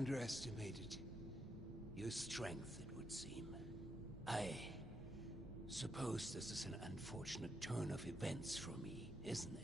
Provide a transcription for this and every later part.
underestimated your strength, it would seem. I suppose this is an unfortunate turn of events for me, isn't it?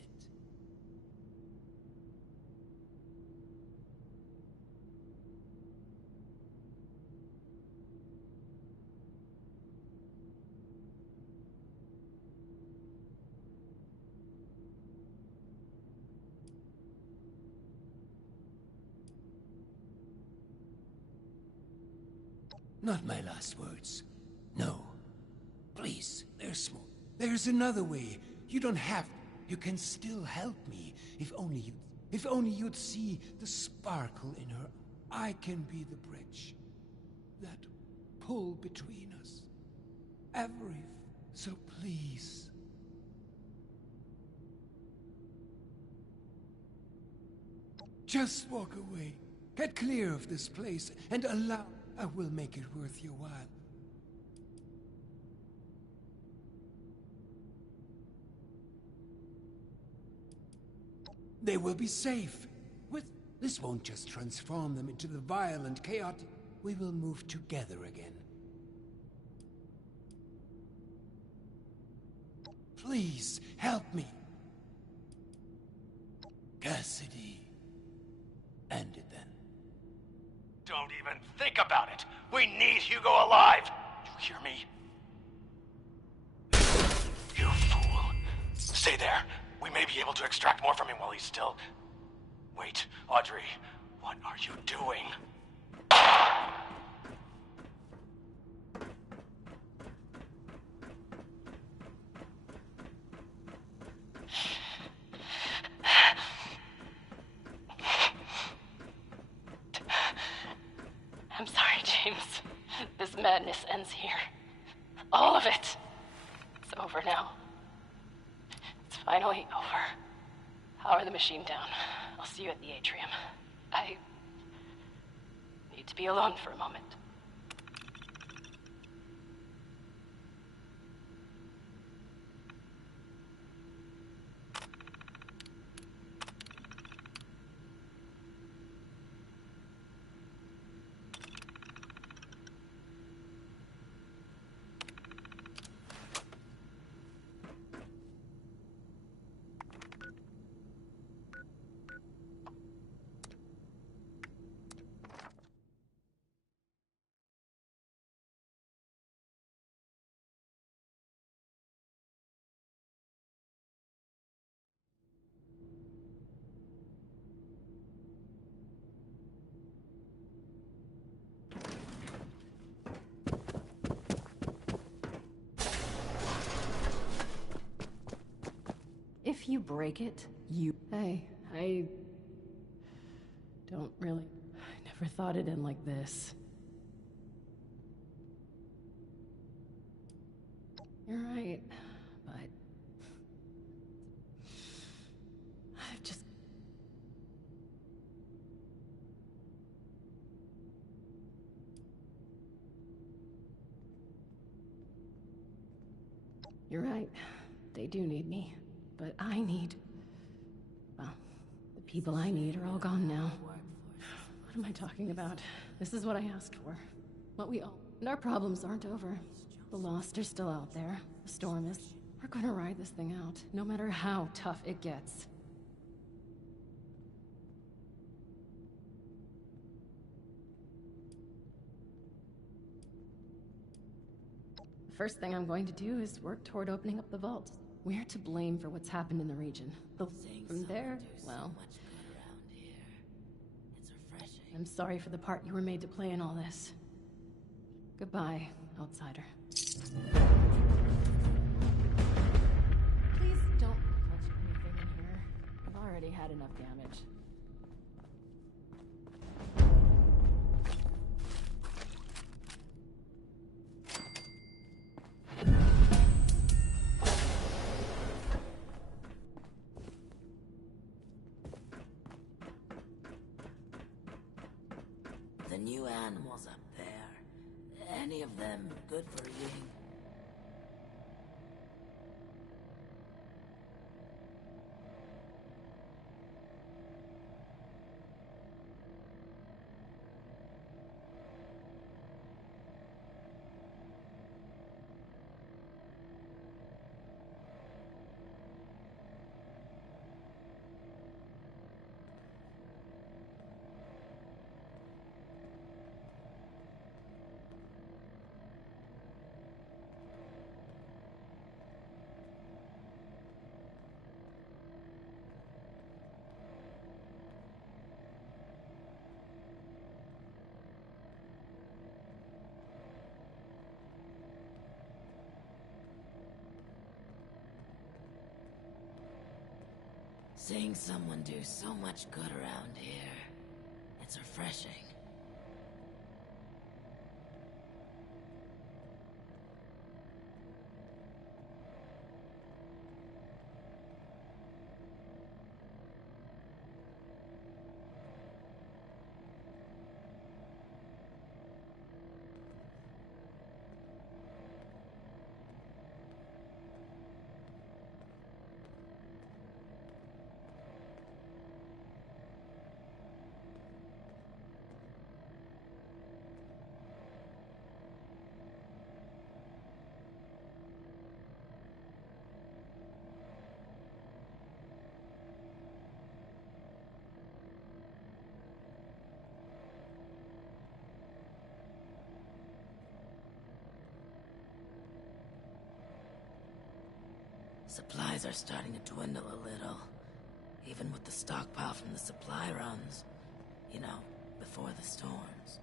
Not my last words. No. Please, there's more. There's another way. You don't have... You can still help me. If only you'd see the sparkle in her. I can be the bridge. That pull between us. Everything. So please. Just walk away. Get clear of this place and allow... I will make it worth your while. They will be safe. This won't just transform them into the violent, chaotic... We will move together again. Please, help me. Cassidy. End it then. Don't even think about it! We need Hugo alive! You hear me? You fool. Stay there. We may be able to extract more from him while he's still... Wait, Audrey. What are you doing? I'm sorry, James. This madness ends here. All of it. It's over now. It's finally over. Power the machine down. I'll see you at the atrium. I need to be alone for a moment. If you break it, you... I don't really... I never thought it'd end like this. You're right, but... I've just... You're right. They do need me. But I need... Well, the people I need are all gone now. What am I talking about? This is what I asked for. What we all... And our problems aren't over. The Lost are still out there. The storm is... We're gonna ride this thing out, no matter how tough it gets. The first thing I'm going to do is work toward opening up the vault. We're to blame for what's happened in the region. But from there, well... I'm sorry for the part you were made to play in all this. Goodbye, outsider. Please don't touch anything in here. I've already had enough damage. The new animals up there. Any of them good for eating? Seeing someone do so much good around here, it's refreshing. Supplies are starting to dwindle a little, even with the stockpile from the supply runs. You know, before the storms.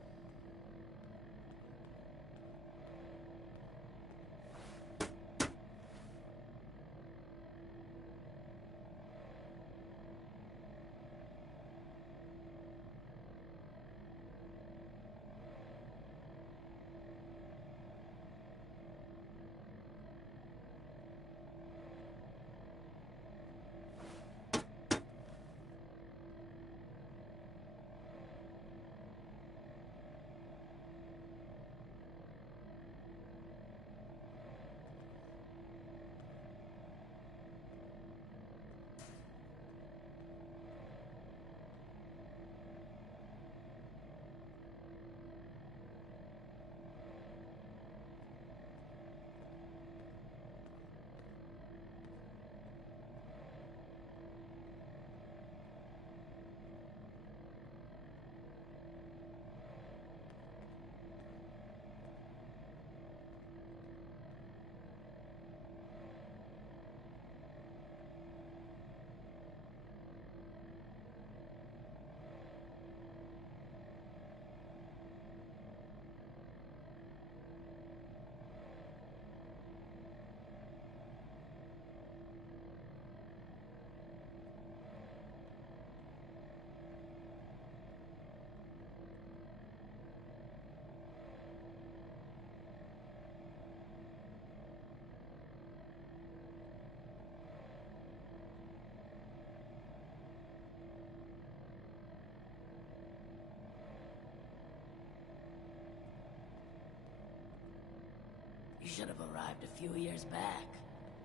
You should have arrived a few years back.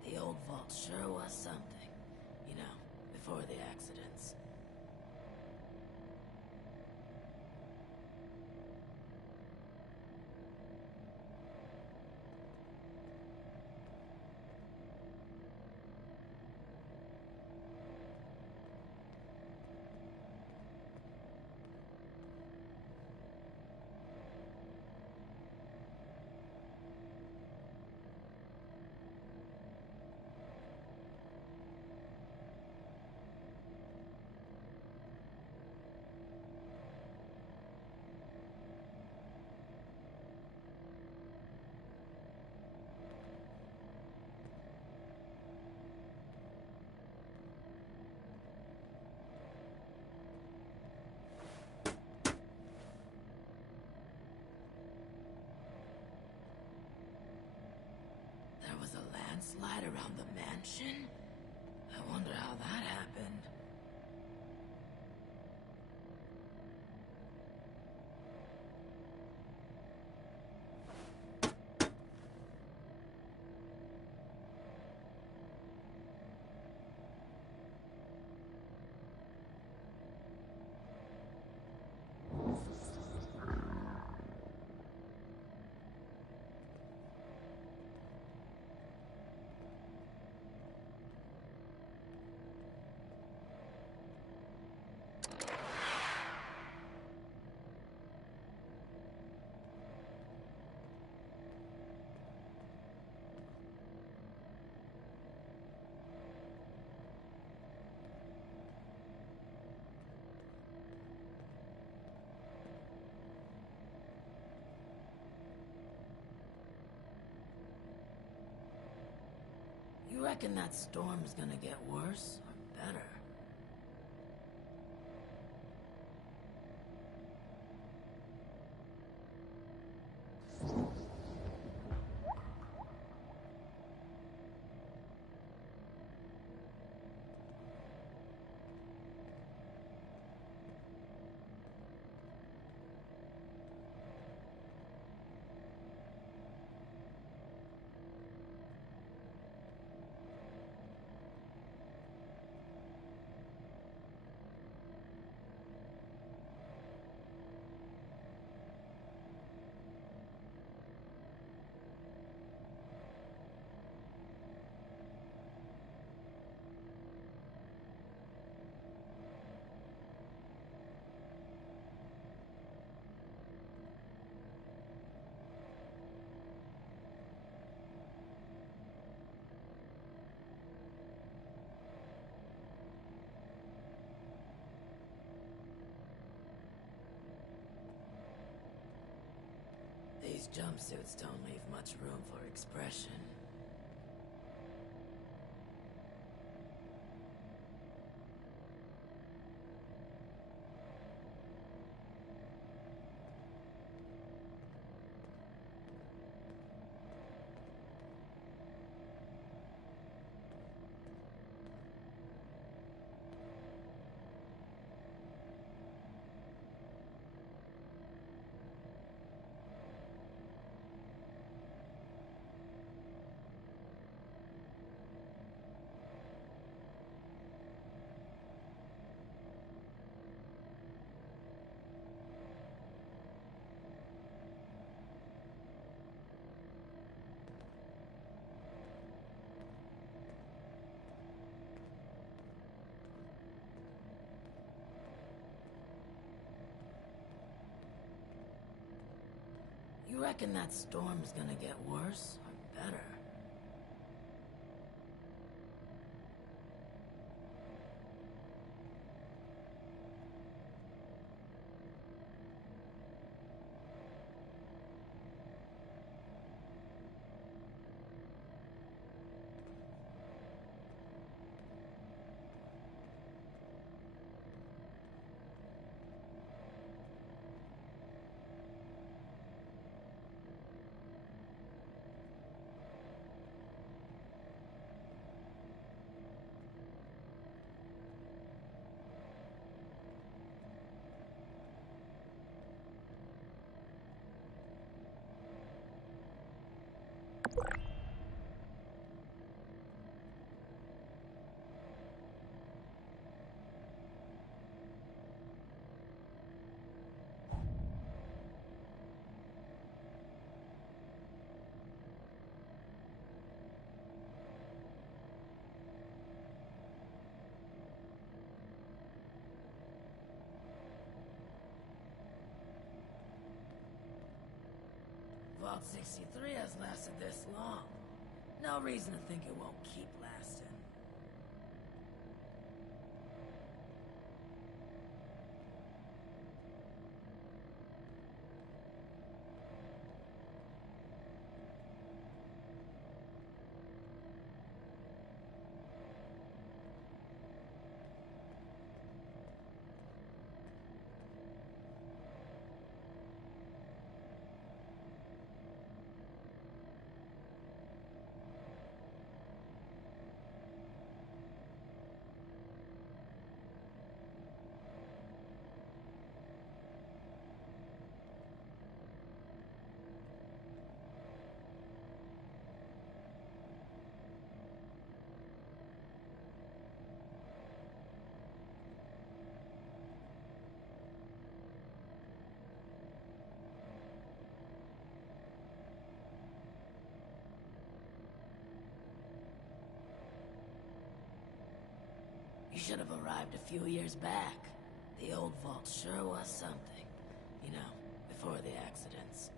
The old vault sure was something. You know, before the accidents. There was a landslide around the mansion? I wonder how that happened. You reckon that storm's gonna get worse or better? jumpsuits don't leave much room for expression. You reckon that storm's gonna get worse or better? Vault 63 has lasted this long. No reason to think it won't keep lasting. You should have arrived a few years back. The old vault sure was something. You know, before the accidents.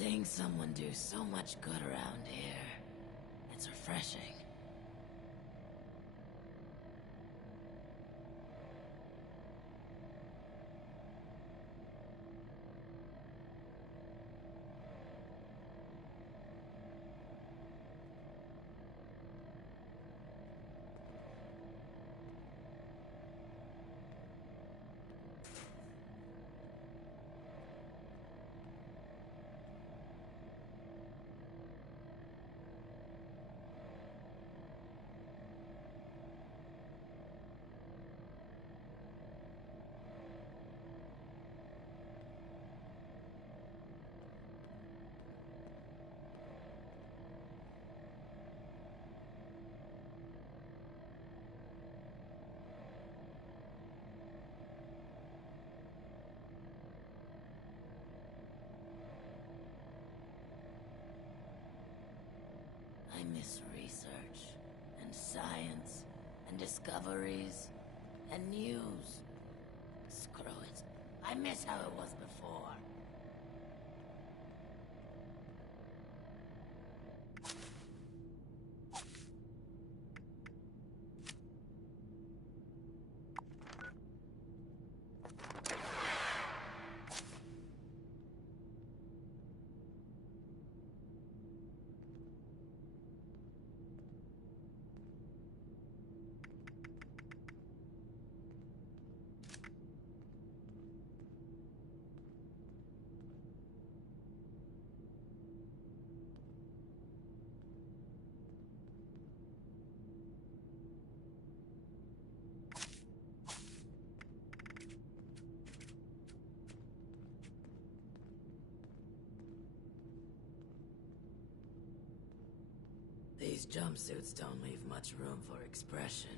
Seeing someone do so much good around here, it's refreshing. I miss research, and science, and discoveries, and news. Screw it. I miss how it was before. These jumpsuits don't leave much room for expression.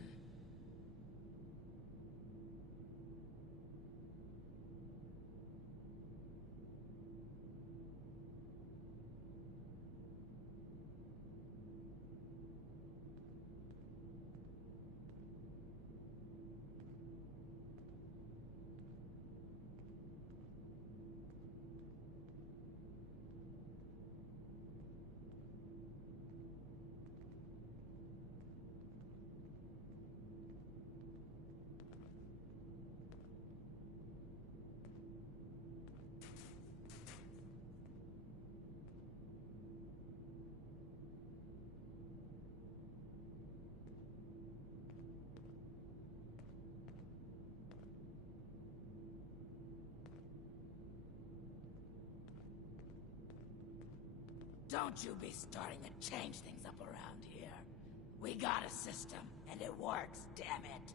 Don't you be starting to change things up around here. We got a system, and it works, damn it.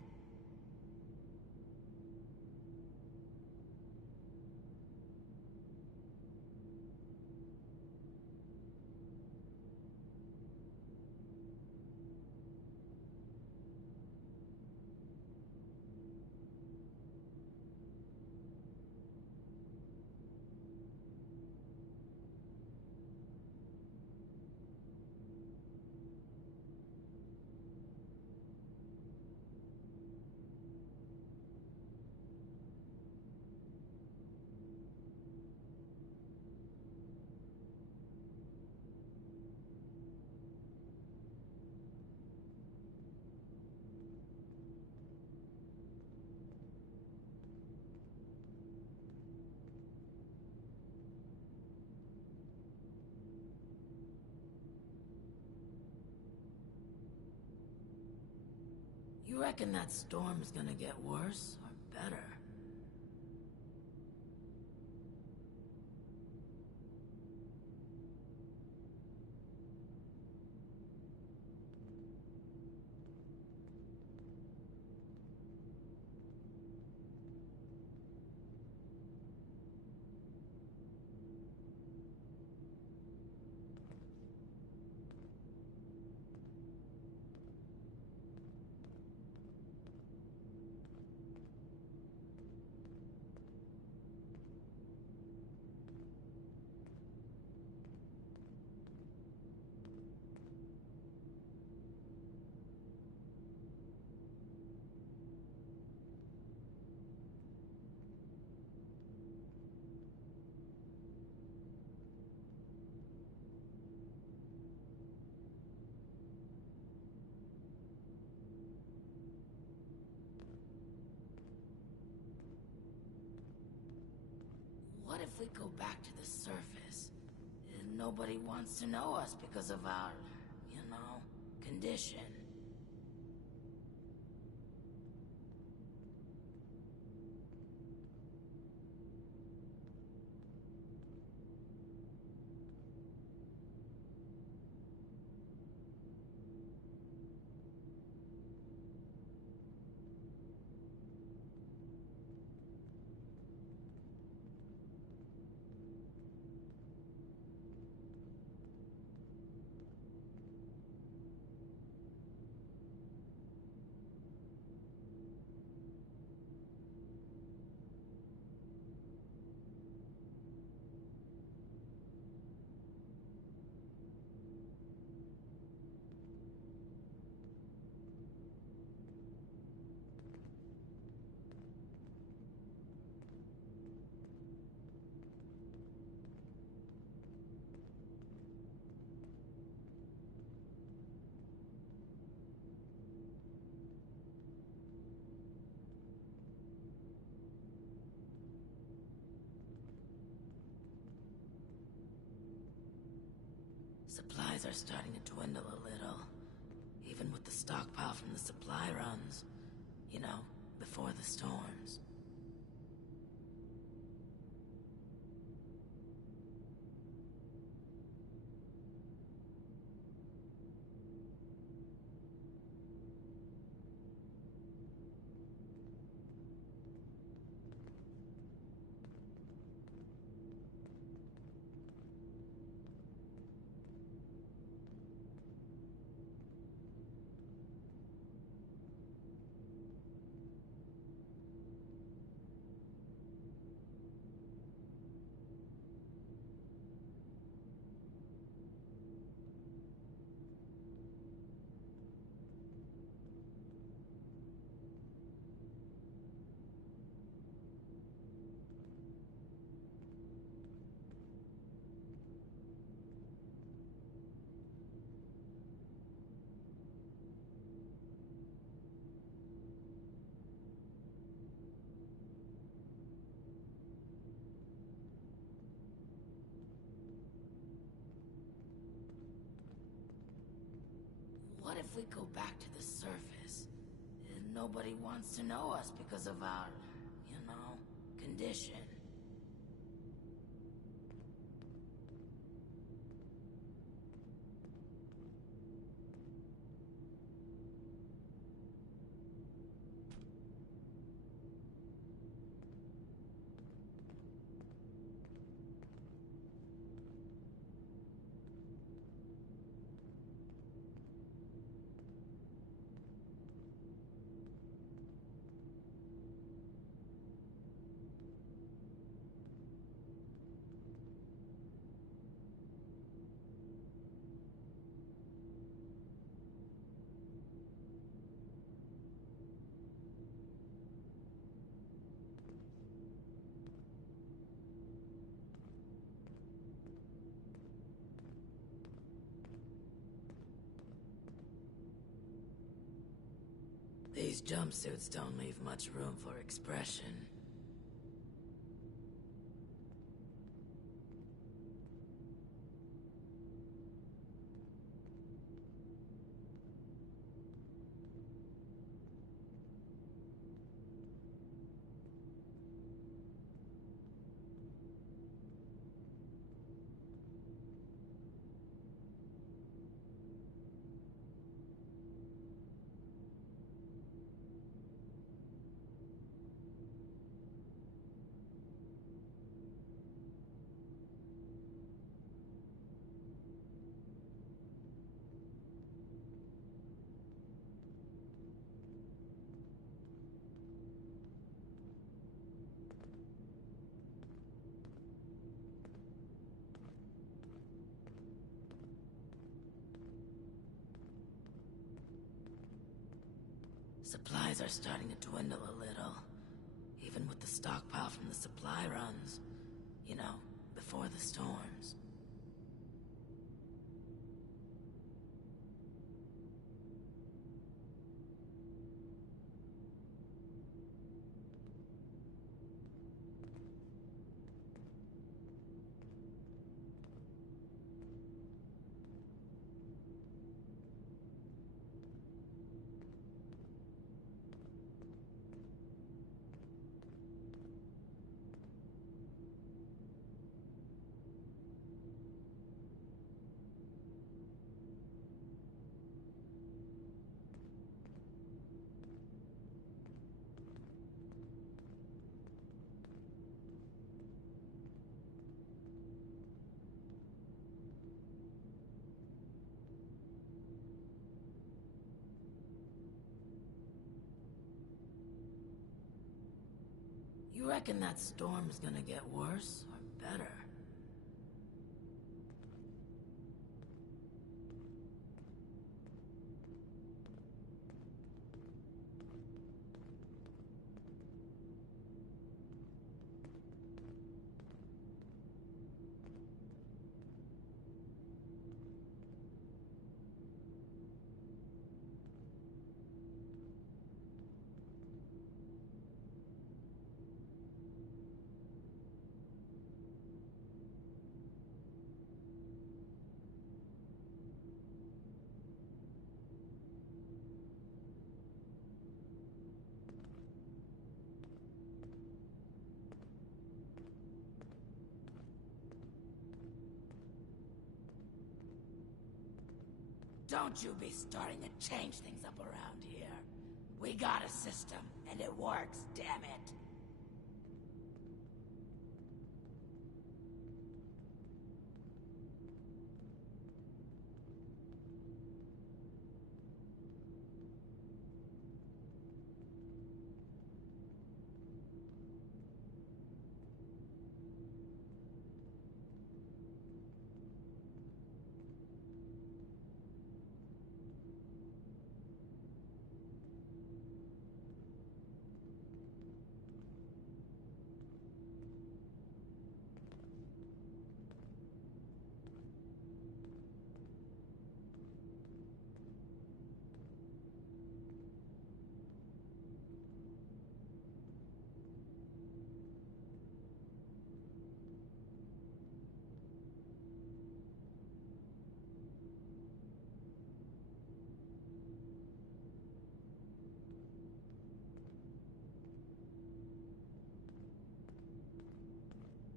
You reckon that storm's gonna get worse or better? What if we go back to the surface? Nobody wants to know us because of our, condition. Supplies are starting to dwindle a little. Even with the stockpile from the supply runs. You know, before the storms. What if we go back to the surface? Nobody wants to know us because of our, condition. These jumpsuits don't leave much room for expression. Supplies are starting to dwindle a little. Even with the stockpile from the supply runs. Before the storms. You reckon that storm's gonna get worse or better? Don't you be starting to change things up around here. We got a system, and it works, damn it.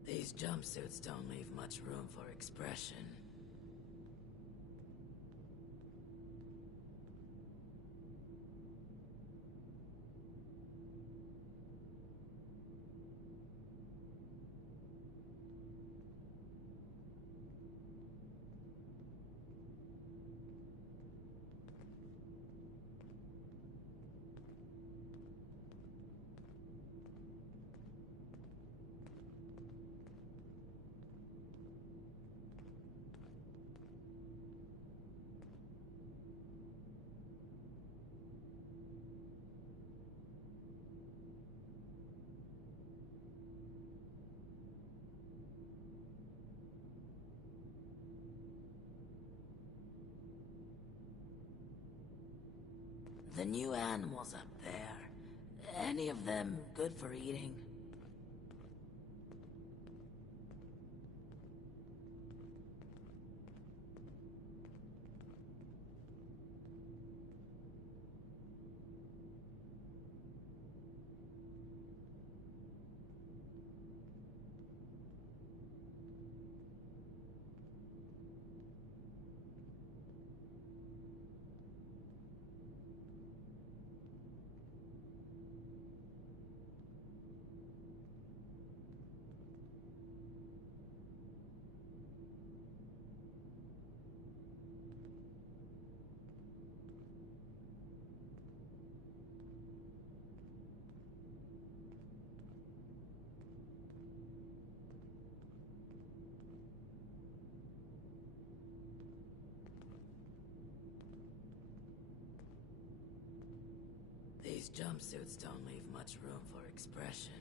These jumpsuits don't leave much room for expression. The new animals up there, any of them good for eating? These jumpsuits don't leave much room for expression.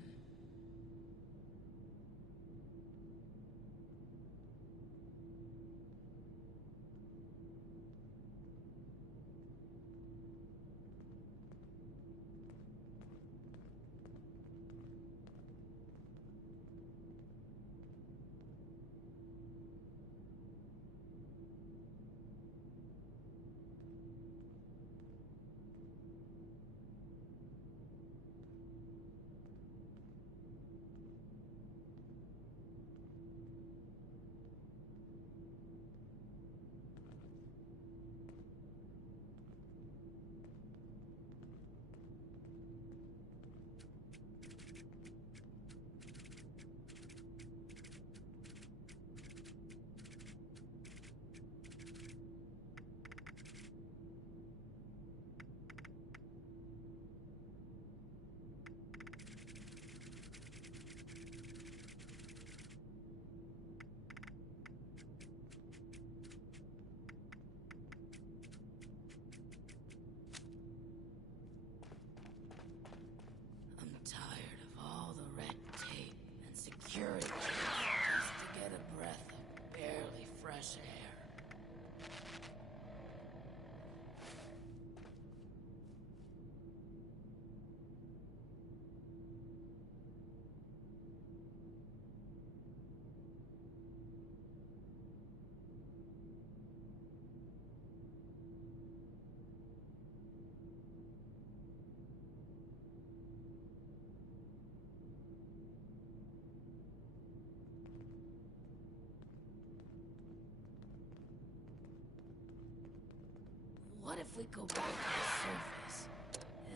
What if we go back to the surface?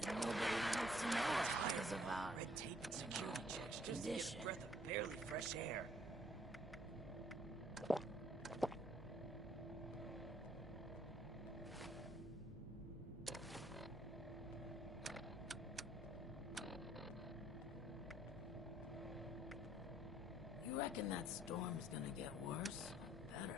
And nobody wants to know because of our Red tape and security checks just to get condition. a breath of barely fresh air. You reckon that storm's gonna get worse? Better.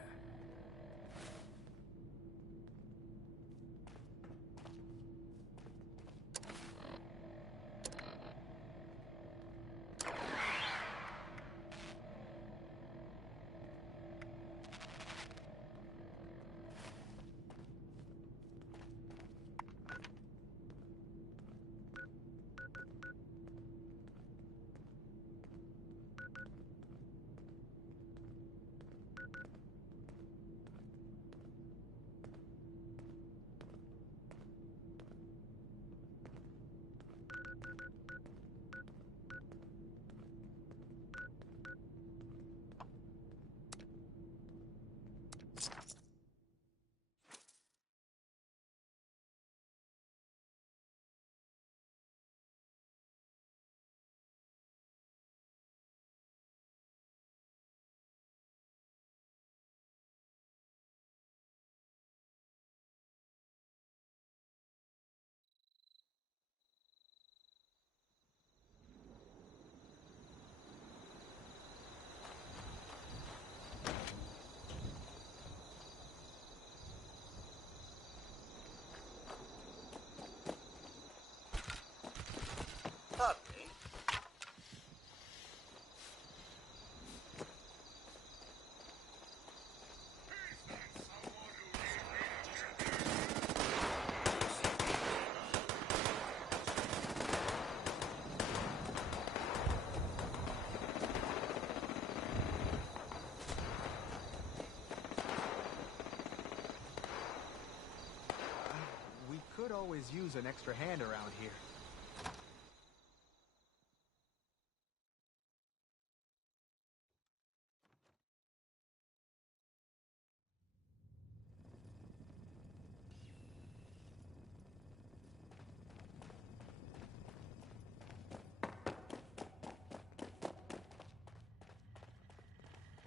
We could always use an extra hand around here.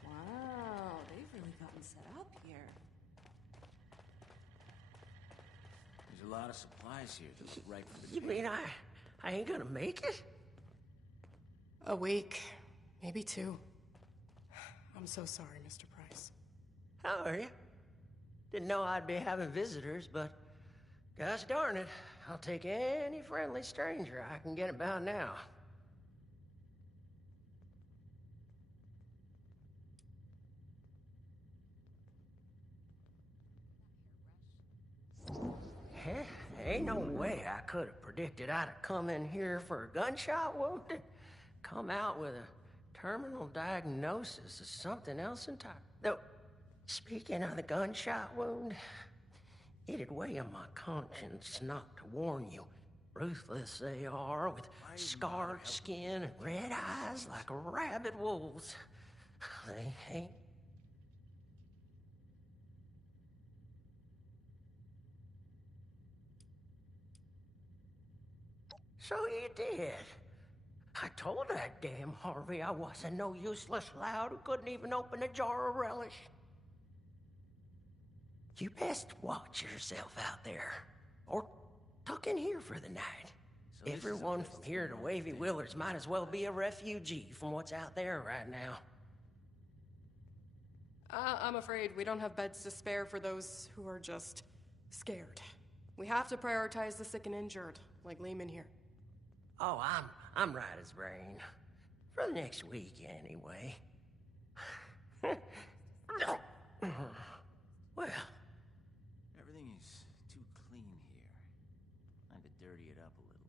Wow, they've really gotten set up here. There's a lot of supplies here that look right for the You mean I ain't gonna make it? A week, maybe 2. I'm so sorry, Mr. Price. How are you? Didn't know I'd be having visitors, but gosh darn it, I'll take any friendly stranger I can get about now. Heh, ain't no way I could have predicted I'd have come in here for a gunshot wound. Come out with a terminal diagnosis of something else entirely. Though, speaking of the gunshot wound, it'd weigh on my conscience not to warn you. Ruthless they are, with scarred skin and red eyes like rabid wolves. They ain't. So you did. I told that damn Harvey I wasn't no useless lout who couldn't even open a jar of relish. You best watch yourself out there, or tuck in here for the night. Everyone from here to Wavy Willards might as well be a refugee from what's out there right now. I'm afraid we don't have beds to spare for those who are just scared. We have to prioritize the sick and injured, like Lehman here. Oh, I'm right as rain. For the next week, anyway. Well, Everything is too clean here. I had to dirty it up a little.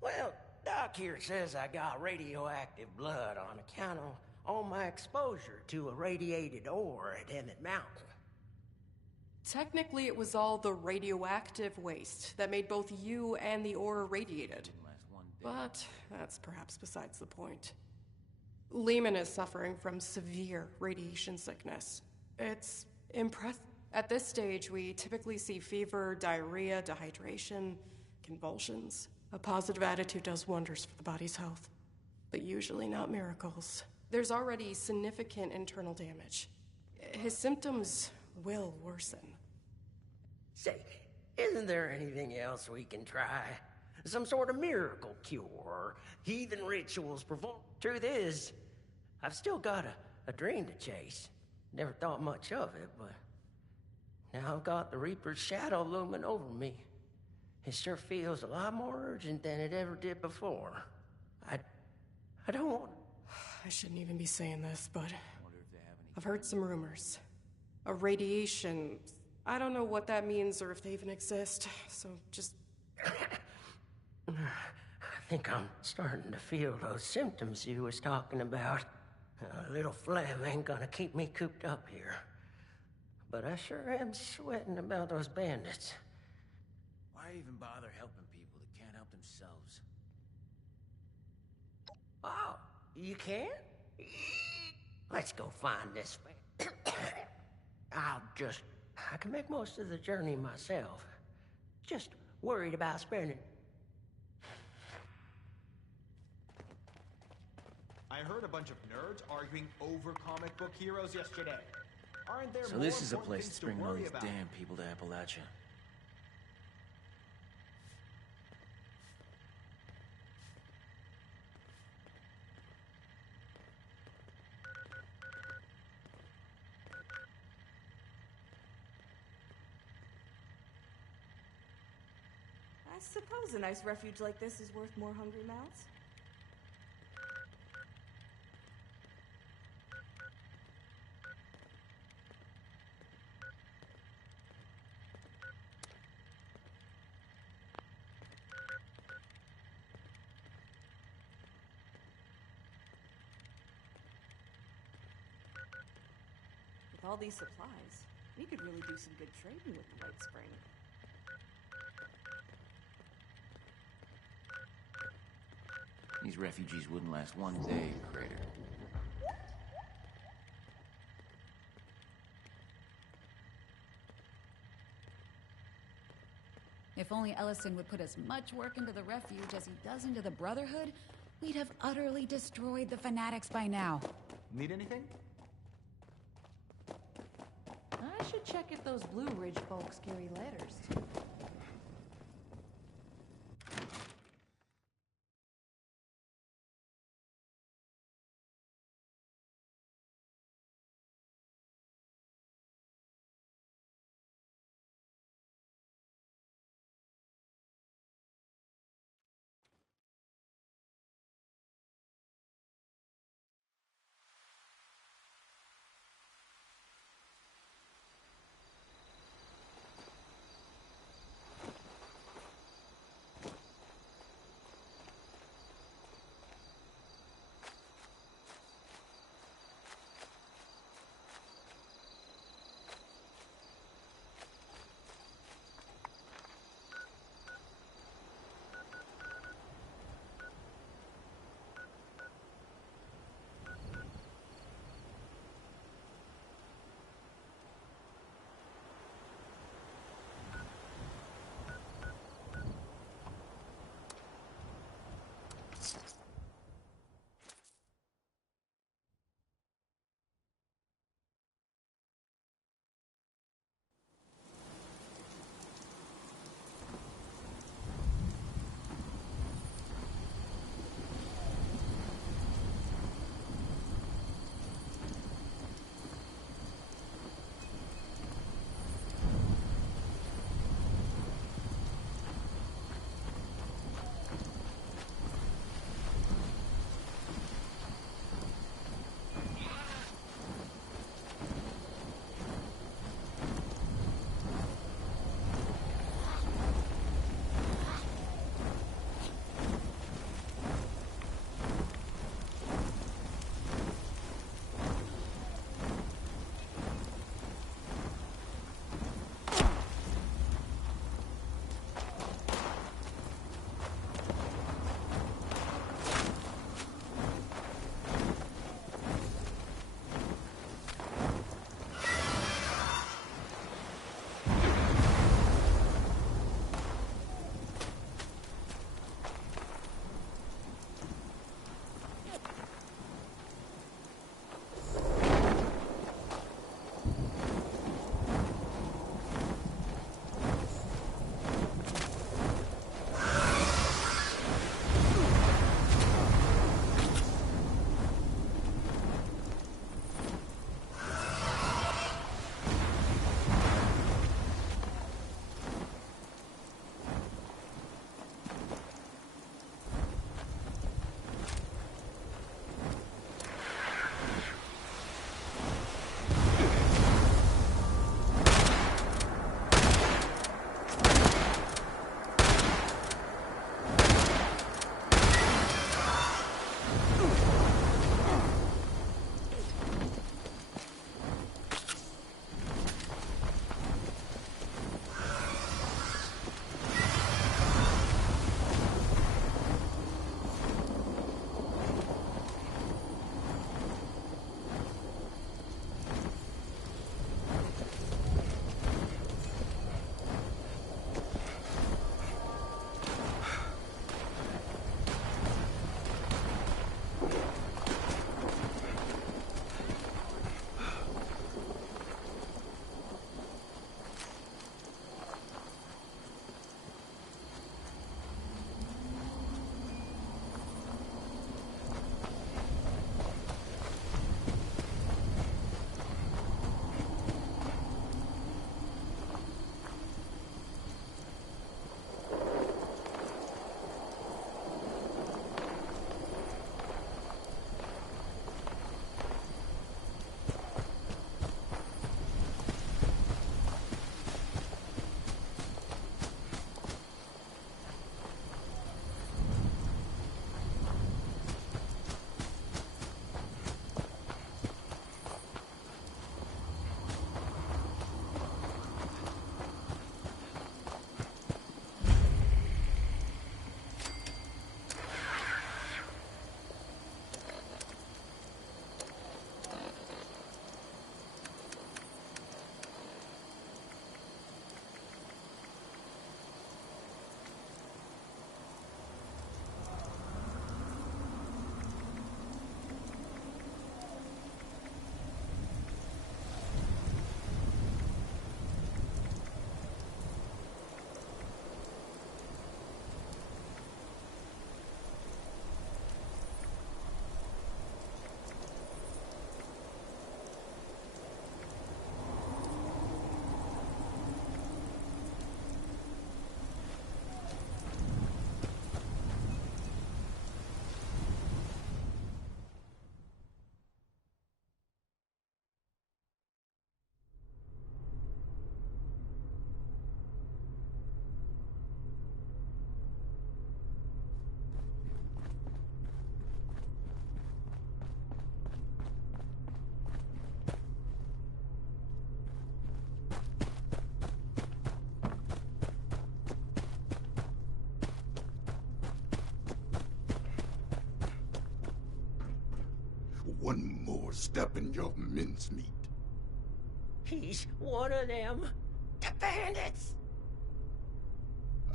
well, Doc here says I got radioactive blood on account of all my exposure to irradiated ore at Emmett Mountain. Technically, it was all the radioactive waste that made both you and the ore irradiated. Didn't last one day. But that's perhaps besides the point. Lehman is suffering from severe radiation sickness. It's impressive. At this stage, we typically see fever, diarrhea, dehydration, convulsions. A positive attitude does wonders for the body's health, but usually not miracles. There's already significant internal damage. His symptoms will worsen. Say, isn't there anything else we can try? Some sort of miracle cure, or heathen rituals performed? Truth is, I've still got a dream to chase. Never thought much of it, but now I've got the Reaper's shadow looming over me. It sure feels a lot more urgent than it ever did before. I don't want... I shouldn't even be saying this, but I've heard some rumors. A radiation... I don't know what that means or if they even exist, so just... I think I'm starting to feel those symptoms you was talking about. A little phlegm ain't gonna keep me cooped up here. But I sure am sweating about those bandits. Why even bother helping people that can't help themselves? Oh, you can't? Let's go find this man. I can make most of the journey myself. Just worried about spending. I heard a bunch of nerds arguing over comic book heroes yesterday. Aren't there So more this is a important place things to bring all worry these about? damn people to Appalachia. I suppose a nice refuge like this is worth more hungry mouths. With all these supplies, we could really do some good trading with the White Spring. These refugees wouldn't last one day, Crater. If only Ellison would put as much work into the refuge as he does into the Brotherhood, we'd have utterly destroyed the Fanatics by now. Need anything? I should check if those Blue Ridge folks carry letters, too. one more step in your mincemeat. He's one of them. The bandits!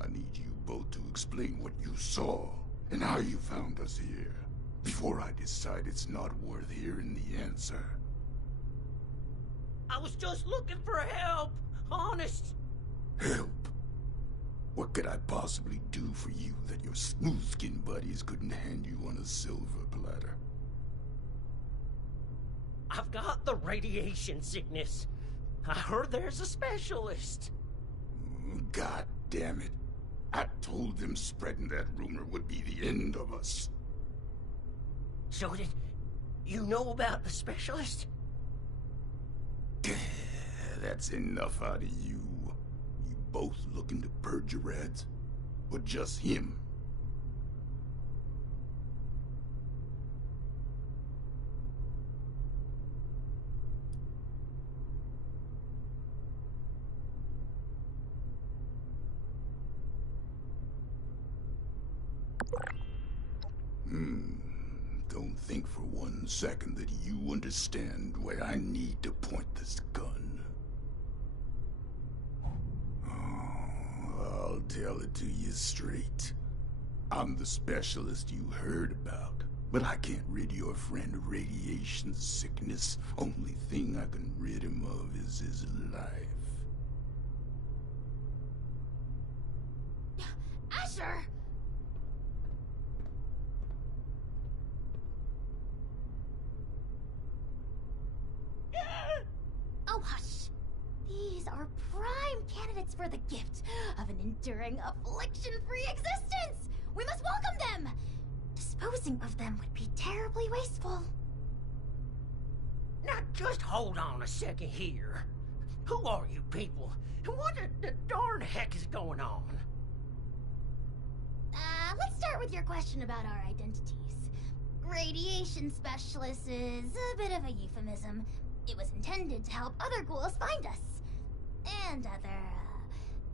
I need you both to explain what you saw and how you found us here, before I decide it's not worth hearing the answer. I was just looking for help, honest. Help? What could I possibly do for you that your smooth-skinned buddies couldn't hand you on a silver platter? I've got the radiation sickness. I heard there's a specialist. God damn it. I told them spreading that rumor would be the end of us. So did you know about the specialist? That's enough out of you. You both looking to purge your ads? Or just him? Don't think for 1 second that you understand where I need to point this gun. I'll tell it to you straight. I'm the specialist you heard about, but I can't rid your friend of radiation sickness. Only thing I can rid him of is his life. Asher! Oh, hush. These are prime candidates for the gift of an enduring, affliction-free existence! We must welcome them! Disposing of them would be terribly wasteful. Now just hold on a second here. Who are you people? And what the darn heck is going on? Let's start with your question about our identities. Radiation specialist is a bit of a euphemism. It was intended to help other ghouls find us. And other,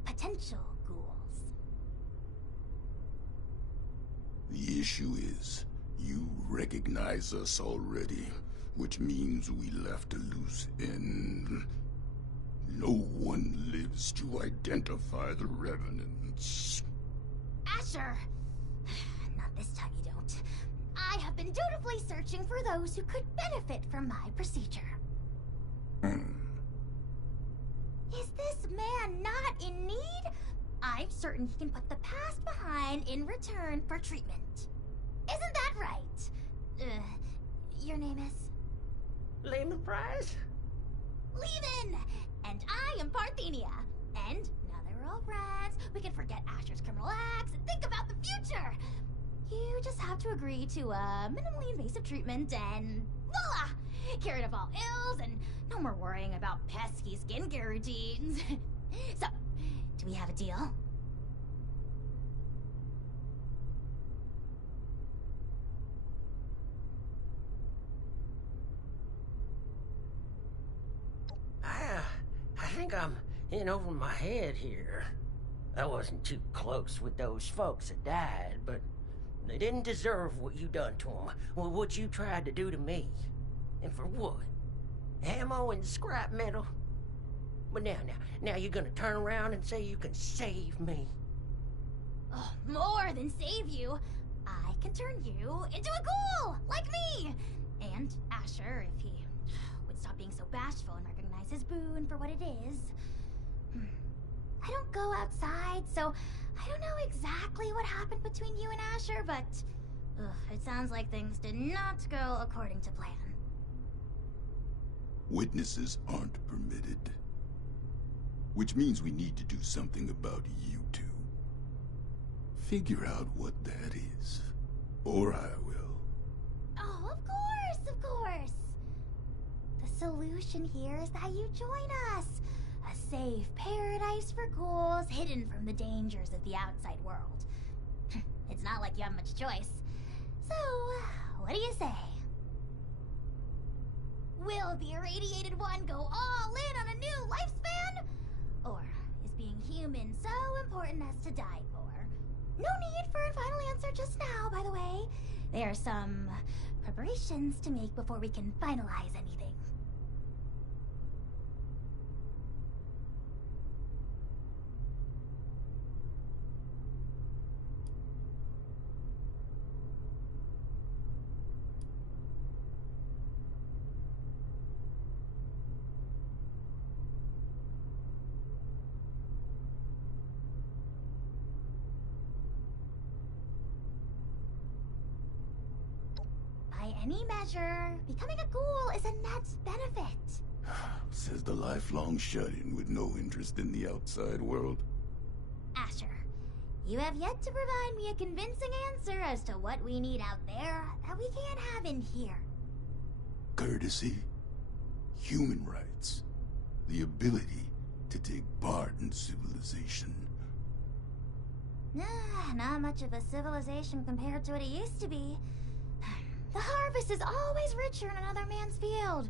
potential ghouls. The issue is, you recognize us already, which means we left a loose end. No one lives to identify the revenants. Asher! Not this time you don't. I have been dutifully searching for those who could benefit from my procedure. Is this man not in need? I'm certain he can put the past behind in return for treatment. Isn't that right? Your name is? Lehman Prize? Lehman! And I am Parthenia. And now that we're all friends, we can forget Asher's criminal acts and think about the future. You just have to agree to minimally invasive treatment and voila! Cured of all ills and no more worrying about pesky skincare routines. So, do we have a deal? I think I'm in over my head here. I wasn't too close with those folks that died, but they didn't deserve what you done to them, or what you tried to do to me. And for what? Ammo and scrap metal? But now you're gonna turn around and say you can save me. Oh, more than save you. I can turn you into a ghoul, like me. And Asher, if he would stop being so bashful and recognize his boon for what it is. I don't go outside, so I don't know exactly what happened between you and Asher, but it sounds like things did not go according to plan. Witnesses aren't permitted. Which means we need to do something about you two. Figure out what that is. Or I will. Oh, of course, of course. The solution here is that you join us. A safe paradise for ghouls hidden from the dangers of the outside world. It's not like you have much choice. So, what do you say? Will the irradiated one go all in on a new lifespan? Or is being human so important as to die for? No need for a final answer just now, by the way. There are some preparations to make before we can finalize anything. By any measure, becoming a ghoul is a net benefit. Says the lifelong shut-in with no interest in the outside world. Asher, you have yet to provide me a convincing answer as to what we need out there that we can't have in here. Courtesy, human rights, the ability to take part in civilization. Not much of a civilization compared to what it used to be. The harvest is always richer in another man's field.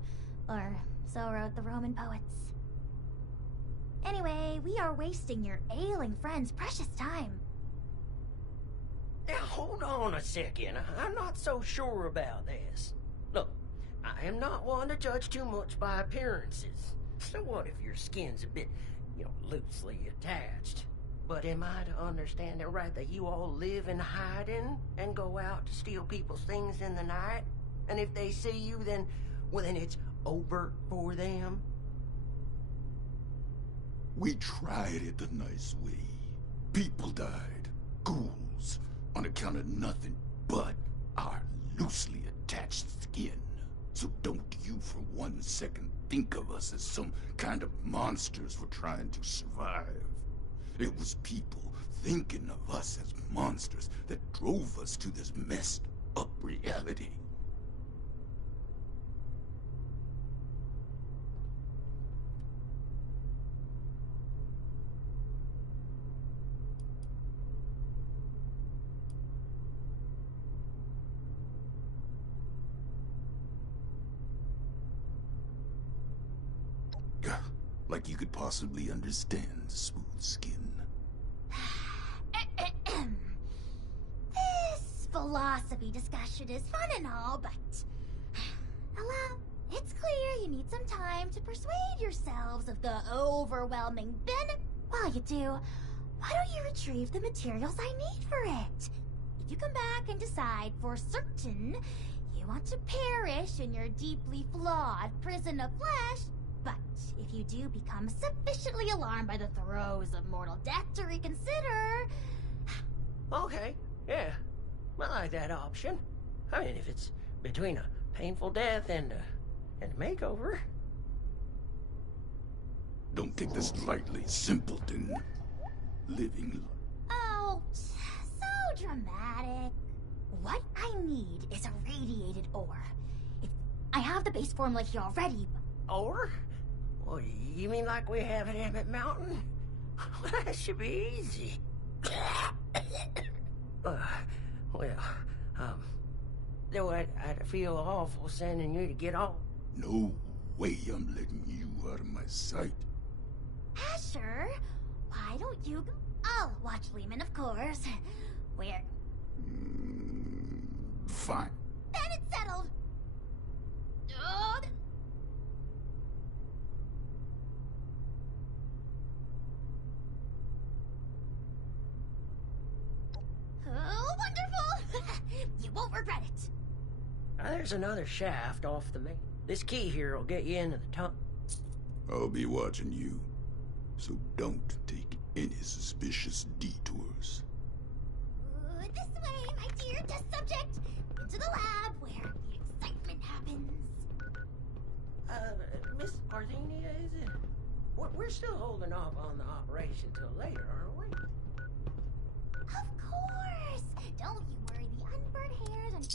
Or so wrote the Roman poets. Anyway, we are wasting your ailing friend's precious time. Now, hold on a second. I'm not so sure about this. Look, I am not one to judge too much by appearances. So what if your skin's a bit, loosely attached? But am I to understand it right that you all live in hiding and go out to steal people's things in the night? And if they see you, then it's over for them? We tried it the nice way. People died, ghouls, on account of nothing but our loosely attached skin. So don't you for 1 second think of us as some kind of monsters for trying to survive. It was people thinking of us as monsters that drove us to this messed up reality. Like you could possibly understand smooth skin. This philosophy discussion is fun and all, but... it's clear you need some time to persuade yourselves of the overwhelming benefit. While you do, why don't you retrieve the materials I need for it? If you come back and decide for certain you want to perish in your deeply flawed prison of flesh, but if you do become sufficiently alarmed by the throes of mortal death to reconsider... Okay, yeah. I like that option. I mean, if it's between a painful death and a makeover. Don't take this lightly, simpleton. Living... Oh, so dramatic. What I need is a radiated ore. I have the base formula here already. Ore? Well, you mean like we have at Emmett Mountain? That should be easy. Though I'd feel awful sending you to get off. No way I'm letting you out of my sight. Asher, why don't you go? I'll watch Lehman, of course. Where? Fine. Then it's settled. Oh, wonderful! You won't regret it. There's another shaft off the main. This key here will get you into the tunnel. I'll be watching you, so don't take any suspicious detours. This way, my dear test subject. Into the lab where the excitement happens. Miss Parthenia, is it? We're still holding off on the operation till later, aren't we? Of course! Don't you worry, the unburnt hairs and...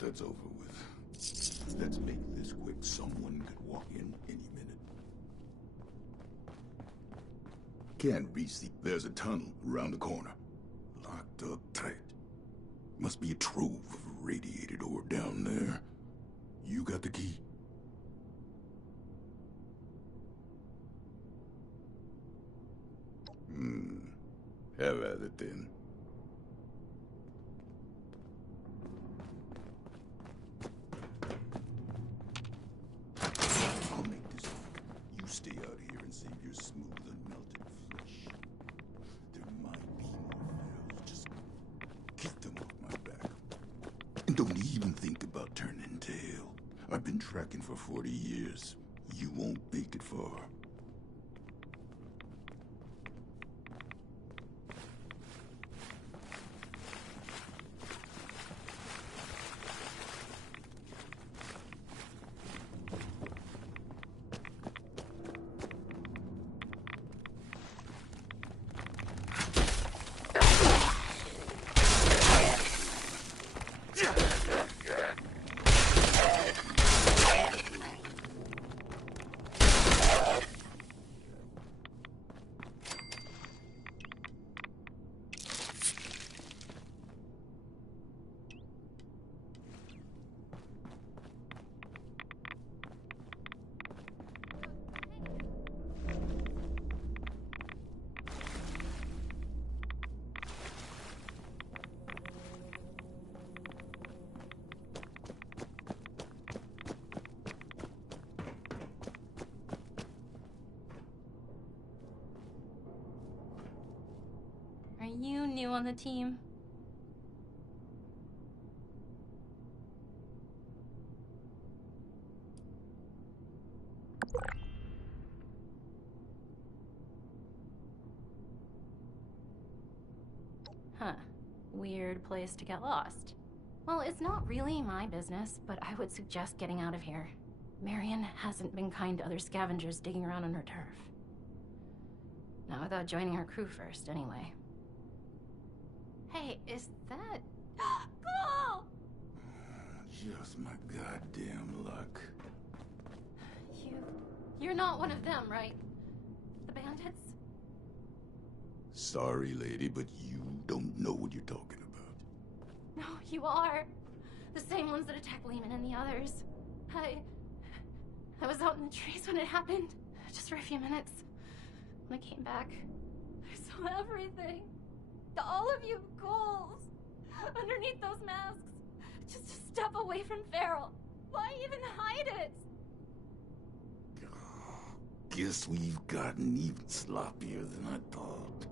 That's over with. Let's make this quick. Someone could walk in any minute. Can't reach the... There's a tunnel around the corner. Locked up tight. Must be a trove of radiated ore down there. You got the key? Have at it then. Stay out here and save your smooth and melted flesh. There might be more fails. Just get them off my back. And don't even think about turning tail. I've been tracking for 40 years. You won't make it far. Are you new on the team? Huh. Weird place to get lost. Well, it's not really my business, but I would suggest getting out of here. Marion hasn't been kind to other scavengers digging around on her turf. Not without joining her crew first, anyway. Hey, is that... Cool! Just my goddamn luck. You're not one of them, right? The bandits? Sorry, lady, but you don't know what you're talking about. No, you are. The same ones that attacked Lehman and the others. I was out in the trees when it happened. Just for a few minutes. When I came back, I saw everything. All of you ghouls. Underneath those masks. Just a step away from Feral. Why even hide it? guess we've gotten even sloppier than I thought.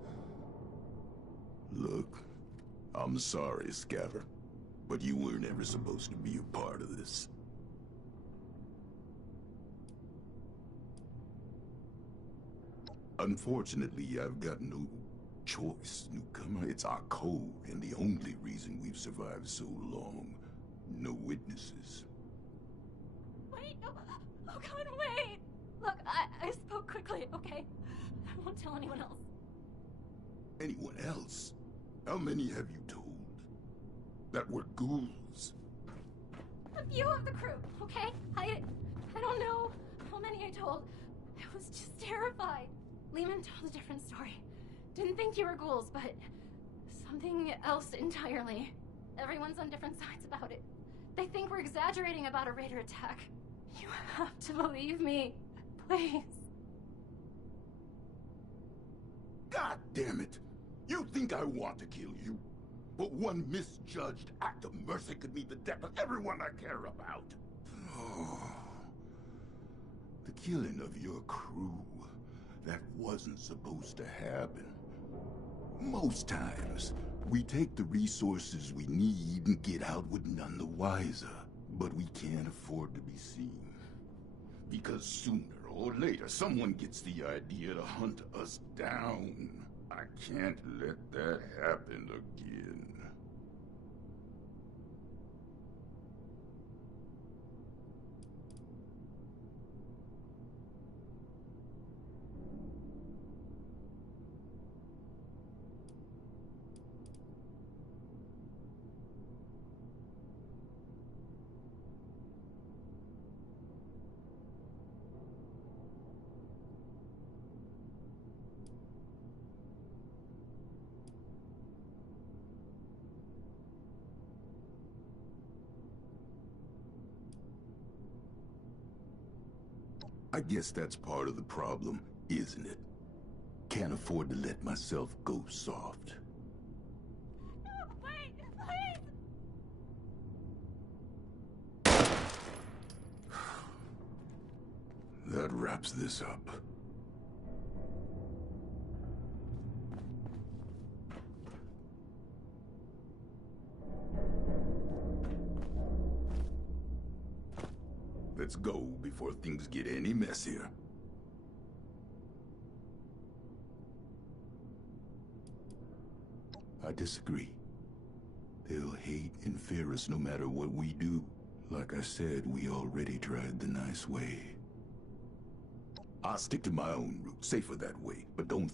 Look, I'm sorry, Scatter, but you weren't ever supposed to be a part of this. Unfortunately, I've got no choice, newcomer. It's our code, and the only reason we've survived so long. No witnesses. Wait! Oh God, wait! Look, I spoke quickly, okay? I won't tell anyone else. Anyone else? How many have you told? That were ghouls? A few of the crew, okay? I don't know how many I told. I was just terrified. Lehman told a different story. Didn't think you were ghouls, but something else entirely. Everyone's on different sides about it. They think we're exaggerating about a raider attack. You have to believe me, please. God damn it! You think I want to kill you? But one misjudged act of mercy could mean the death of everyone I care about. Oh, the killing of your crew. That wasn't supposed to happen. Most times, we take the resources we need and get out with none the wiser. But we can't afford to be seen. Because sooner or later, someone gets the idea to hunt us down. I can't let that happen again. I guess that's part of the problem, isn't it? Can't afford to let myself go soft. No, wait, please! That wraps this up. Let's go before things get any messier. I disagree. They'll hate and fear us no matter what we do. Like I said, we already tried the nice way. I'll stick to my own route, safer that way, but don't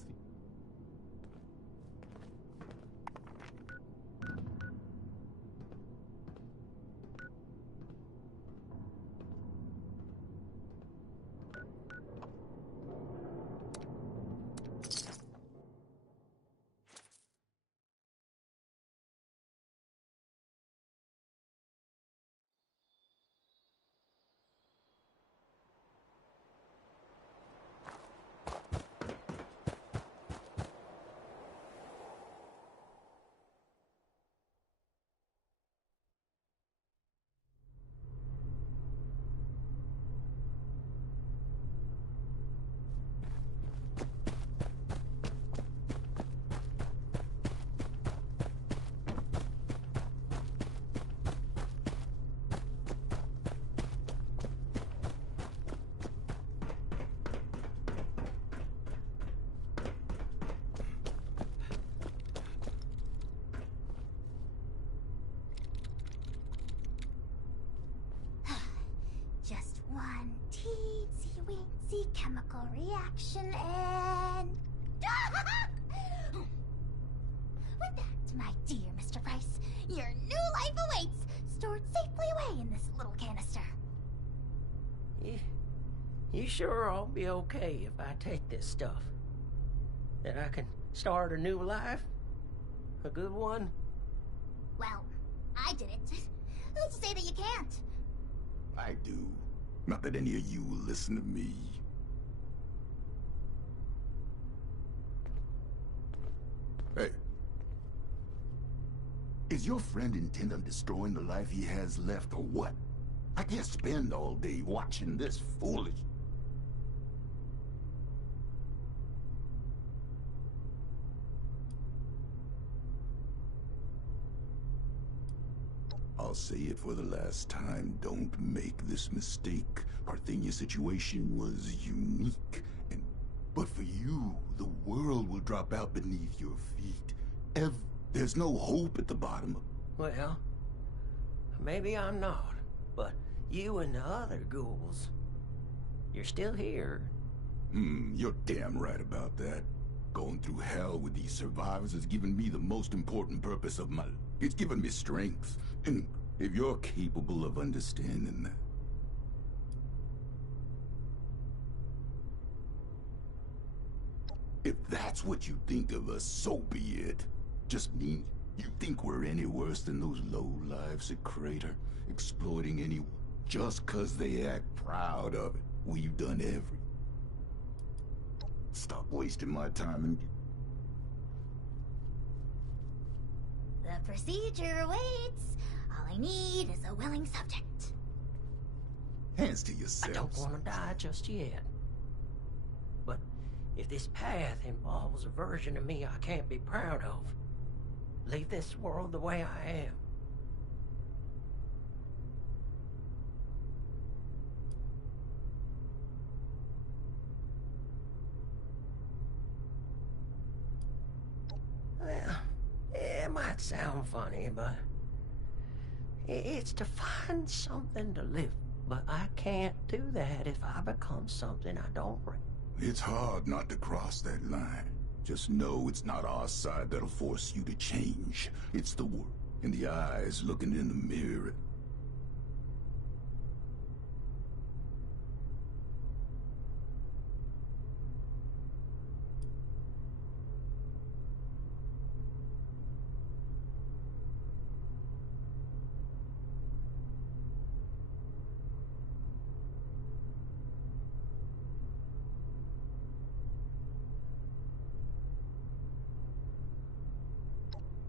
Just one teensy-weensy chemical reaction and... With that, my dear Mr. Price, your new life awaits, stored safely away in this little canister. You sure I'll be okay if I take this stuff? That I can start a new life? A good one? Well, I did it. Who's to say that you can't? I do. Not that any of you will listen to me. Hey. Is your friend intent on destroying the life he has left, or what? I can't spend all day watching this foolish... I'll say it for the last time. Don't make this mistake. Parthenia's situation was unique. But for you, the world will drop out beneath your feet. There's no hope at the bottom of... Well, maybe I'm not. But you and the other ghouls, you're still here. You're damn right about that. Going through hell with these survivors has given me the most important purpose of my life. It's given me strength. And if you're capable of understanding that... If that's what you think of us, so be it. Just mean you think we're any worse than those low-lives at Crater, exploiting anyone just 'cause they act proud of it. We've done everything. Stop wasting my time and... The procedure awaits. All I need is a willing subject. Hands to I yourselves. don't want to die just yet. But if this path involves a version of me I can't be proud of, leave this world the way I am. Well, it might sound funny, but it's to find something to live. But I can't do that if I become something I don't bring. It's hard not to cross that line. Just know it's not our side that'll force you to change. It's the world, and the eyes looking in the mirror.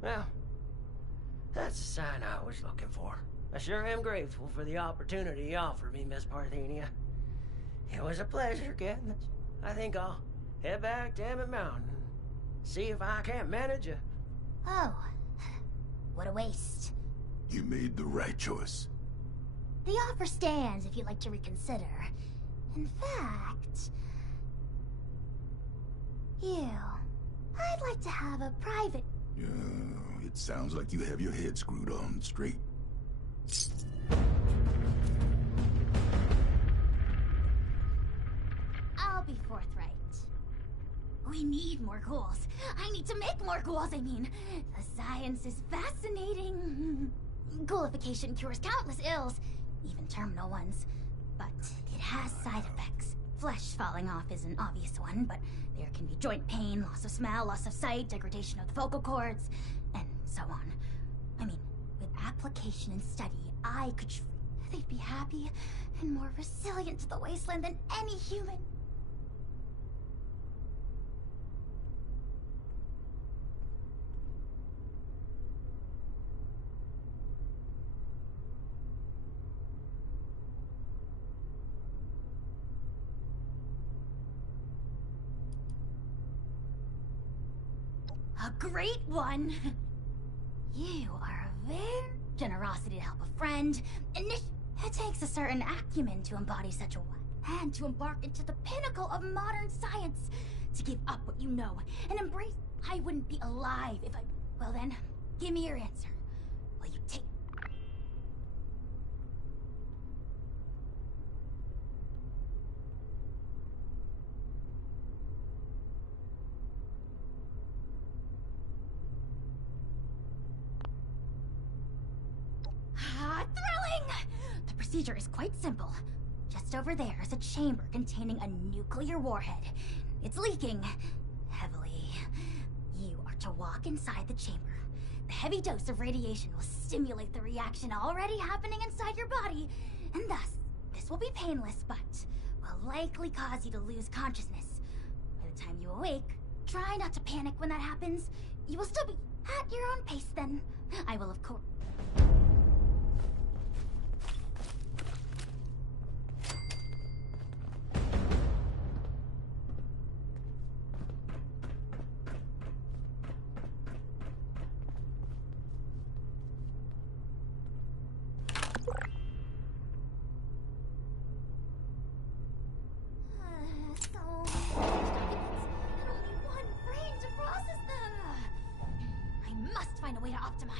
Well, that's the sign I was looking for. I sure am grateful for the opportunity you offered me, Miss Parthenia. It was a pleasure getting this. I think I'll head back to Emmett Mountain and see if I can't manage a... Oh, what a waste. You made the right choice. The offer stands if you'd like to reconsider. In fact... I'd like to have a private... Yeah, it sounds like you have your head screwed on straight. I'll be forthright. We need more ghouls. I need to make more ghouls, I mean. The science is fascinating. Ghoulification cures countless ills, even terminal ones. But it has side effects. Flesh falling off is an obvious one, but there can be joint pain, loss of smell, loss of sight, degradation of the vocal cords, and so on. I mean, with application and study, I could... They'd be happy and more resilient to the wasteland than any human. A great one! You are a very... Generosity to help a friend. It takes a certain acumen to embody such a one. And to embark into the pinnacle of modern science. To give up what you know and embrace... I wouldn't be alive if I... Well then, give me your answer. Will you take... Thrilling! The procedure is quite simple. Just over there is a chamber containing a nuclear warhead. It's leaking heavily. You are to walk inside the chamber. The heavy dose of radiation will stimulate the reaction already happening inside your body, and thus, this will be painless, but will likely cause you to lose consciousness. By the time you awake, try not to panic when that happens. You will still be at your own pace then. I will, of course... to optimize.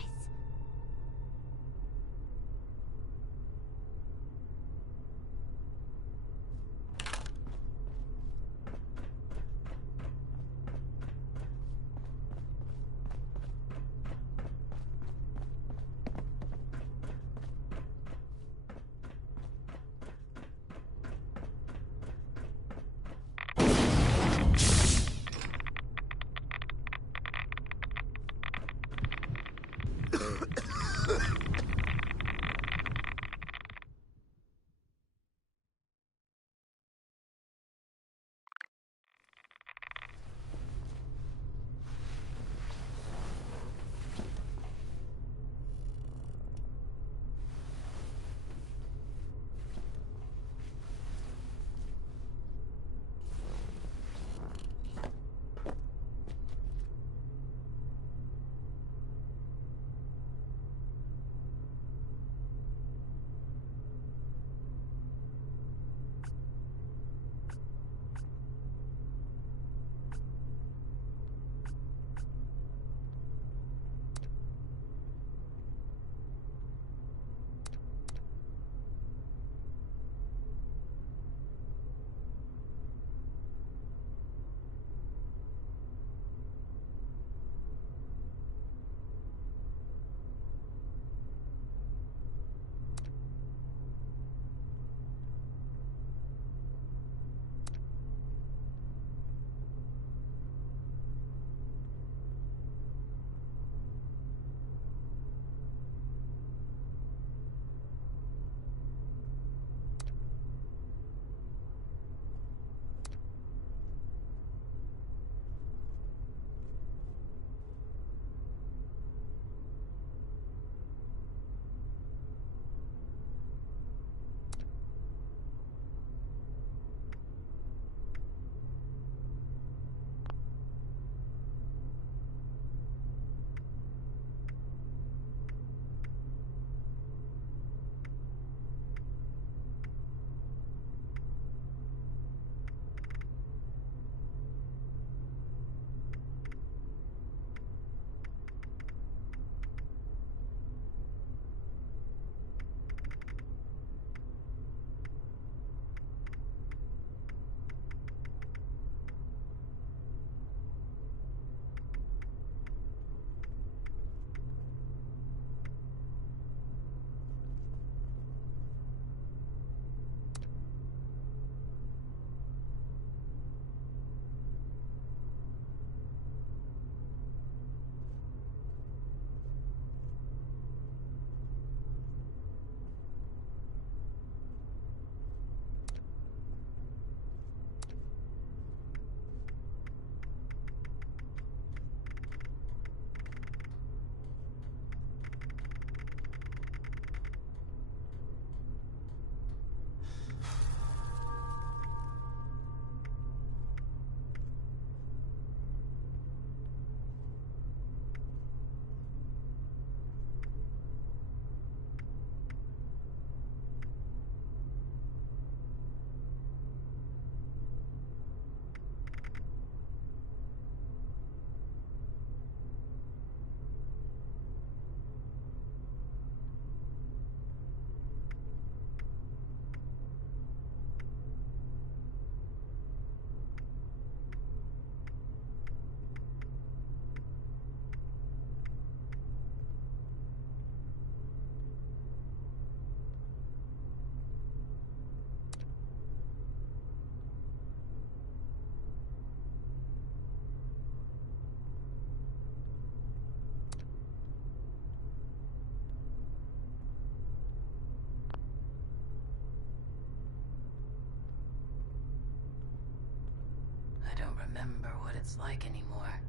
I don't remember what it's like anymore.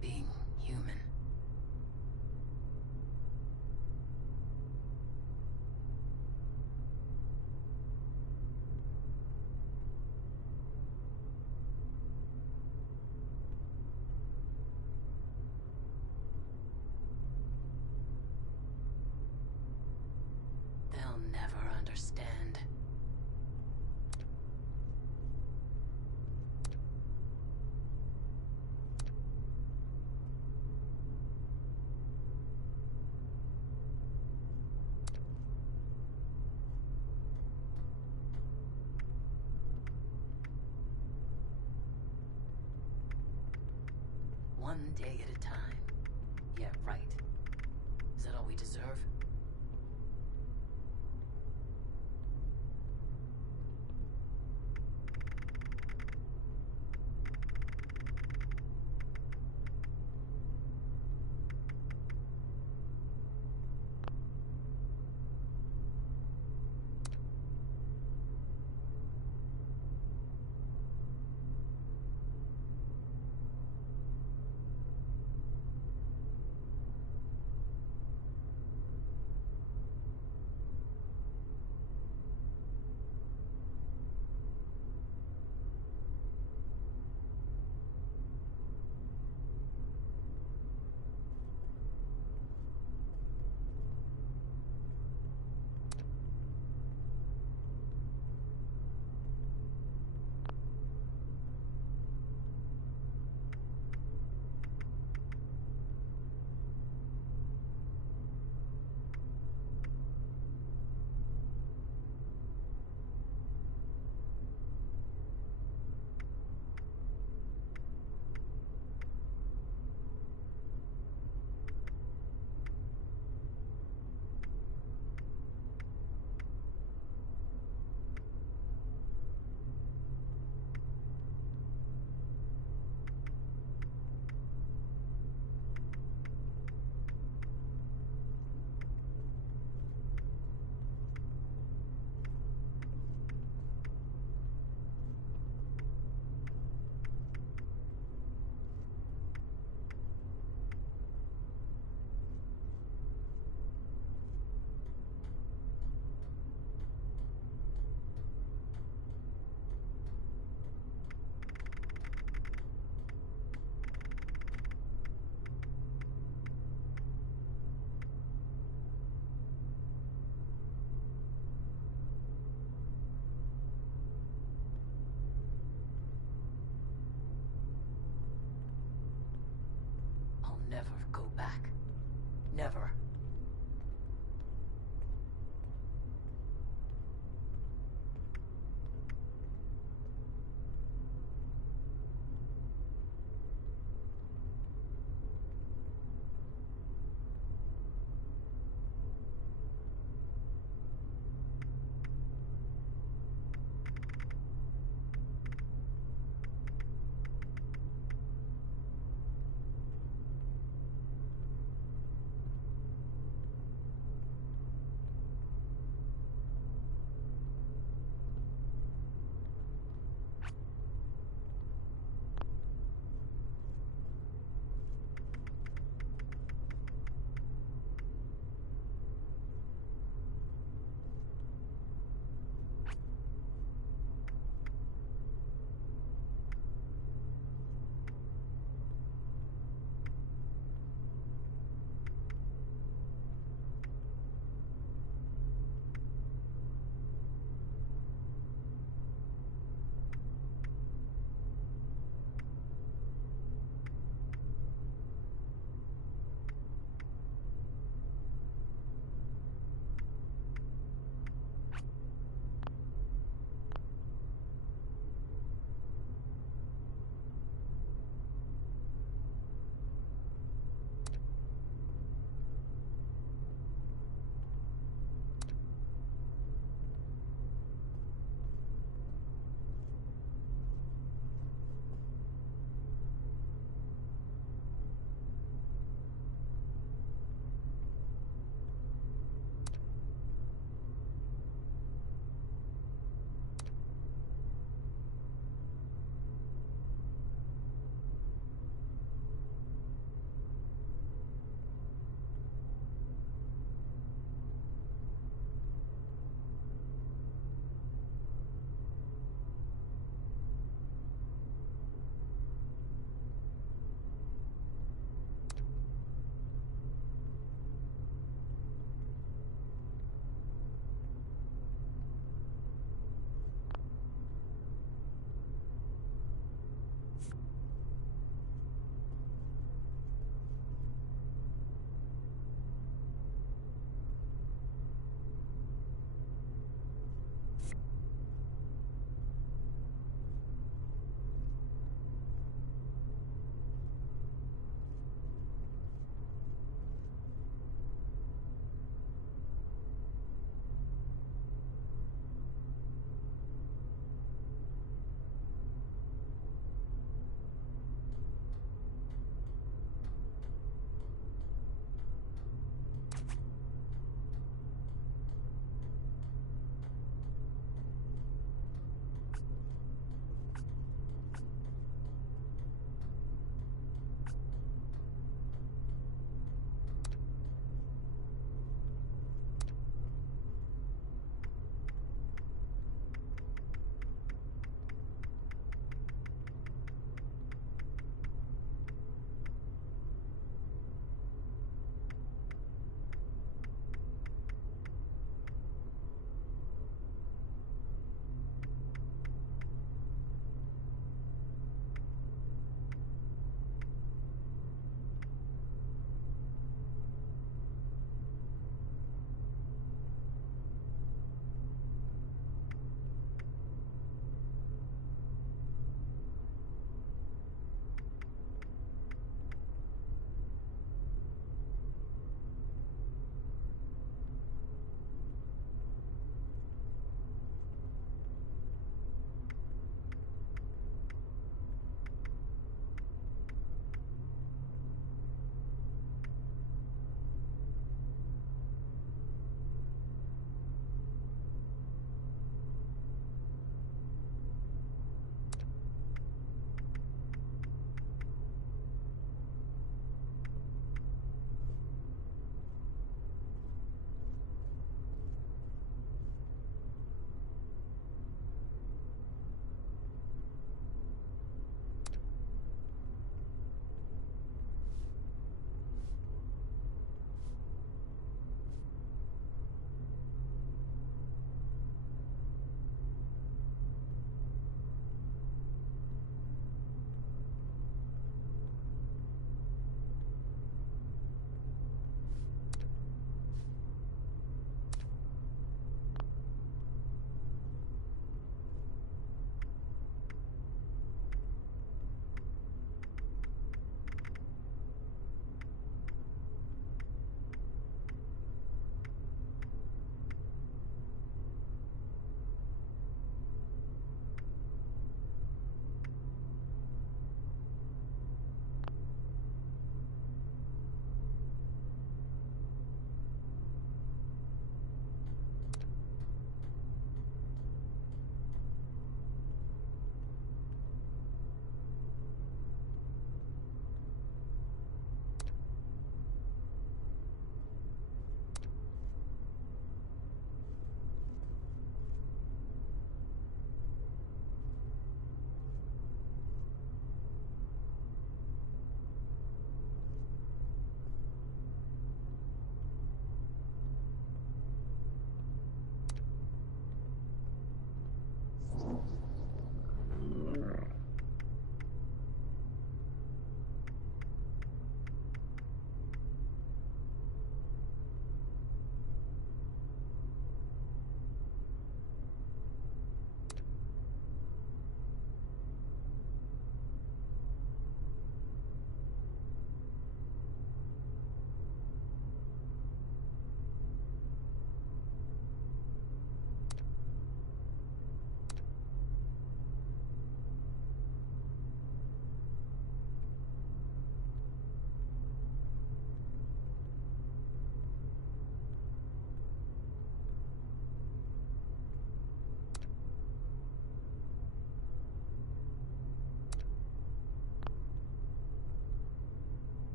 Being human. They'll never understand. one day at a time. Yeah, right. Is that all we deserve? I'll never go back. Never.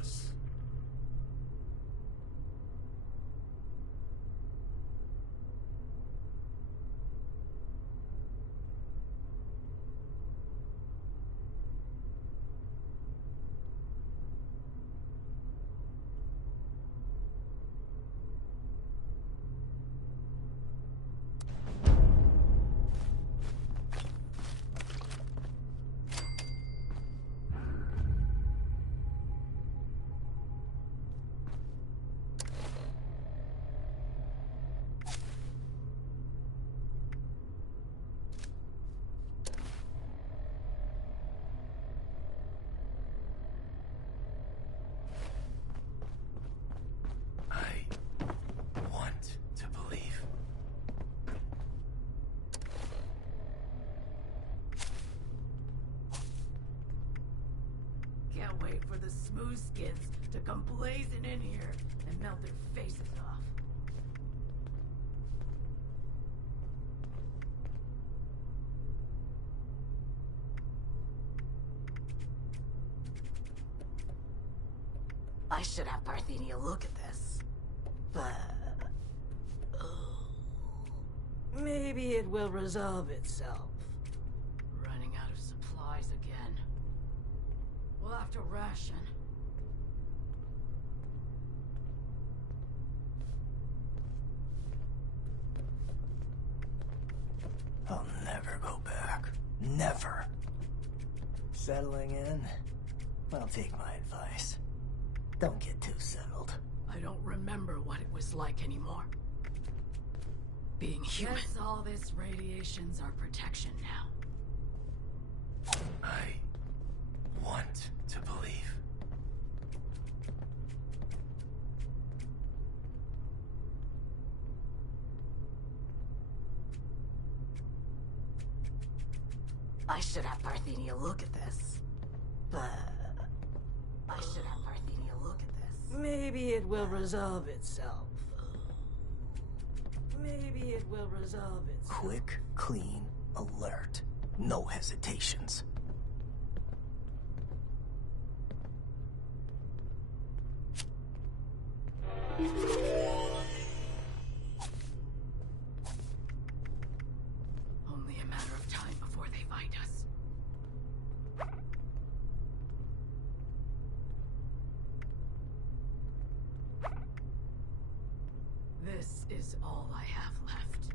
us. Can't wait for the smooth skins to come blazing in here and melt their faces off. I should have Parthenia look at this. But... maybe it will resolve itself. Running out of supplies again. We'll have to ration. I'll never go back. Never. Settling in? Well, take my advice. Don't get too settled. I don't remember what it was like anymore. Being human. Guess all this radiation's our protection now. I want to believe. I should have Parthenia look at this. But... I should have Parthenia look at this. Maybe it will resolve itself. Maybe it will resolve itself. Quick, clean, alert. No hesitations. Only a matter of time before they find us. This is all I have left.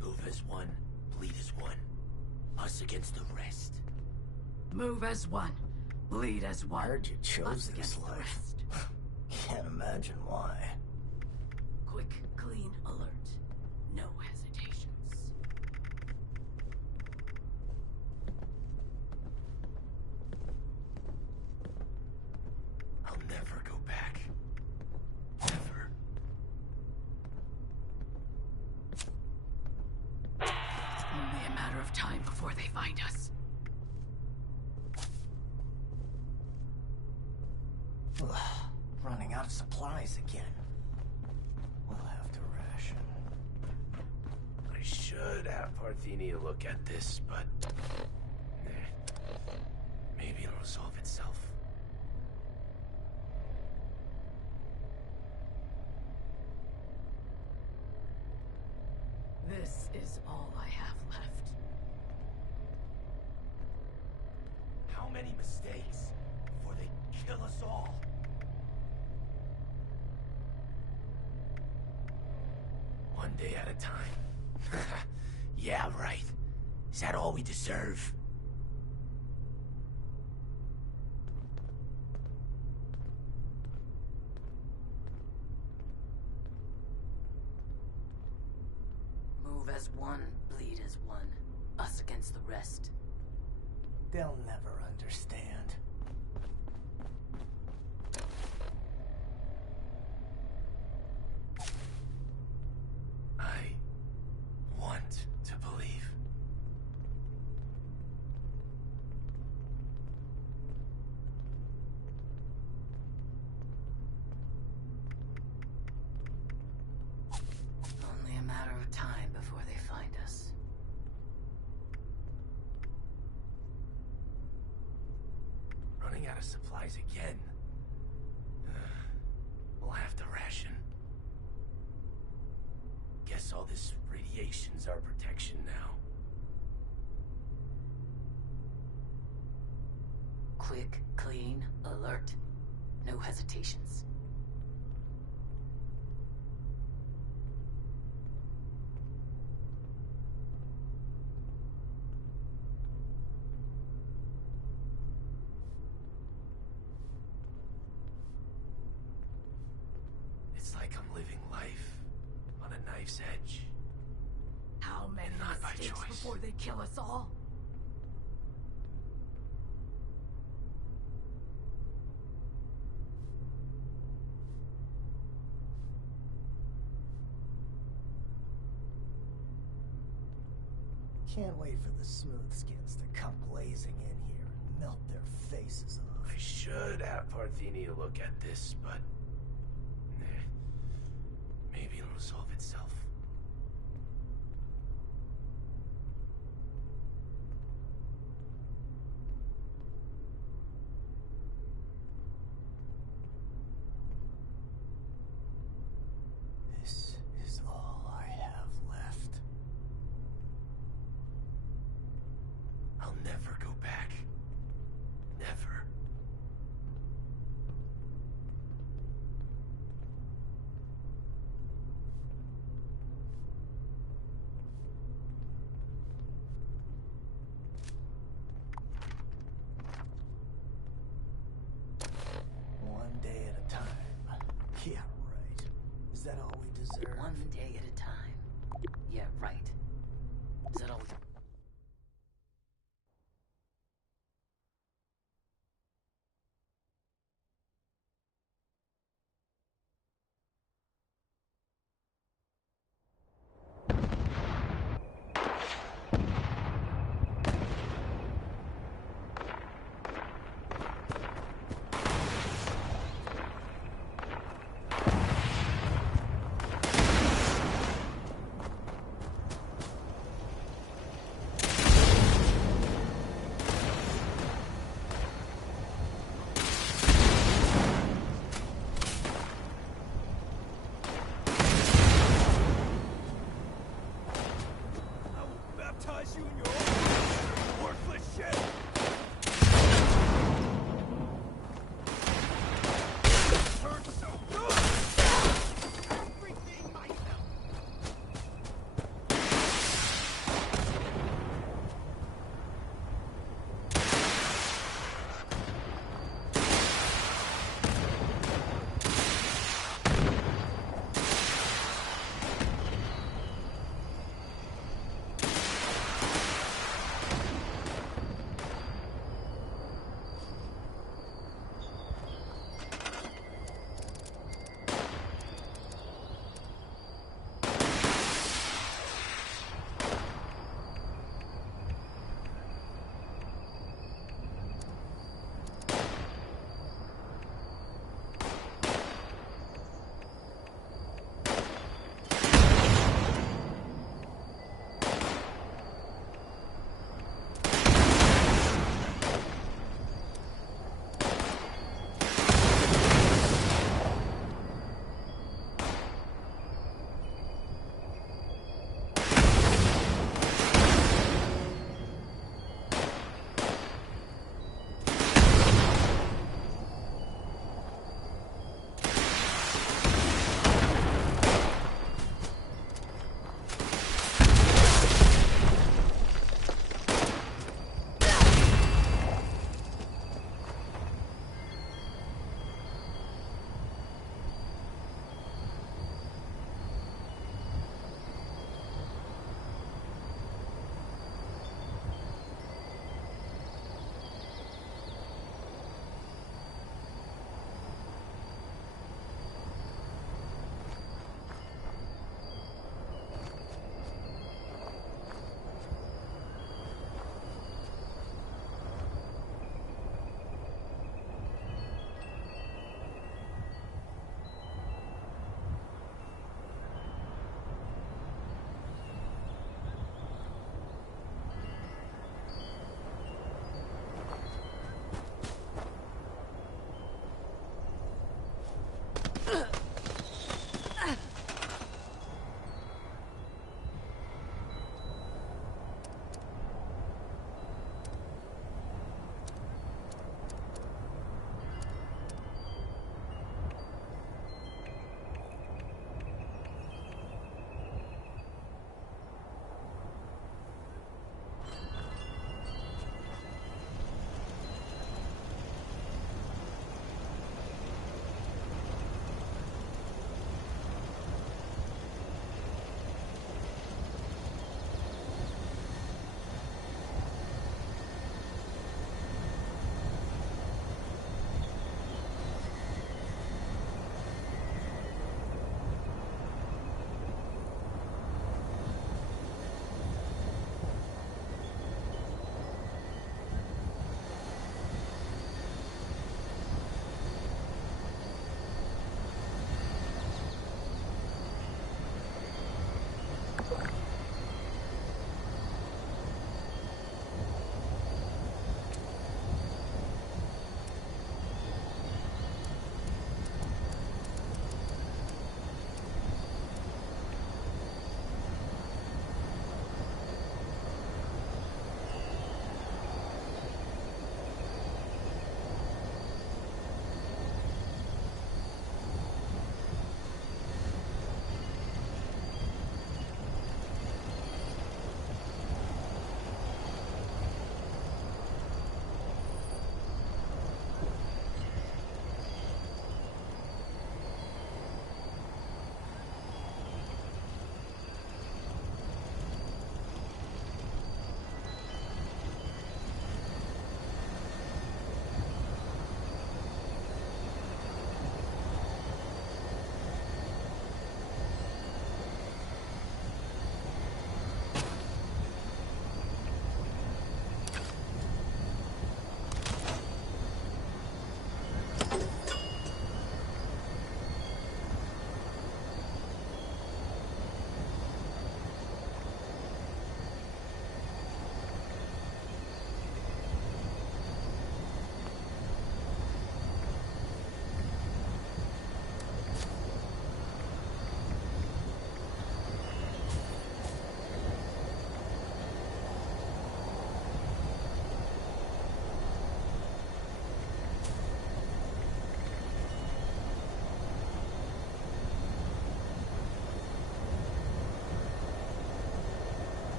Move as one, bleed as one. Us against the rest. Move as one, bleed as one. I heard you chose Us this against the life. rest. Can't imagine why. Quick, clean, alert. No hesitations. I'll never go back. Never. Only a matter of time before they find us. Running out of supplies again. We'll have to ration. I should have Parthenia look at this, but... maybe it'll resolve itself. This is all I have left. How many mistakes before they kill us all? One day at a time. Yeah, right. Is that all we deserve? Move as one, bleed as one. Us against the rest. They'll never understand. I want to believe. out of supplies again. We'll have to ration. Guess all this radiation's our protection now. Quick, clean, alert. No hesitations. It's like I'm living life on a knife's edge. How many Not by mistakes choice. before they kill us all? Can't wait for the smooth skins to come blazing in here and melt their faces off. I should have Parthenia look at this, but... maybe it'll resolve itself. This is all I have left. I'll never go back. Never. One day at a time. Yeah, right. Is that all we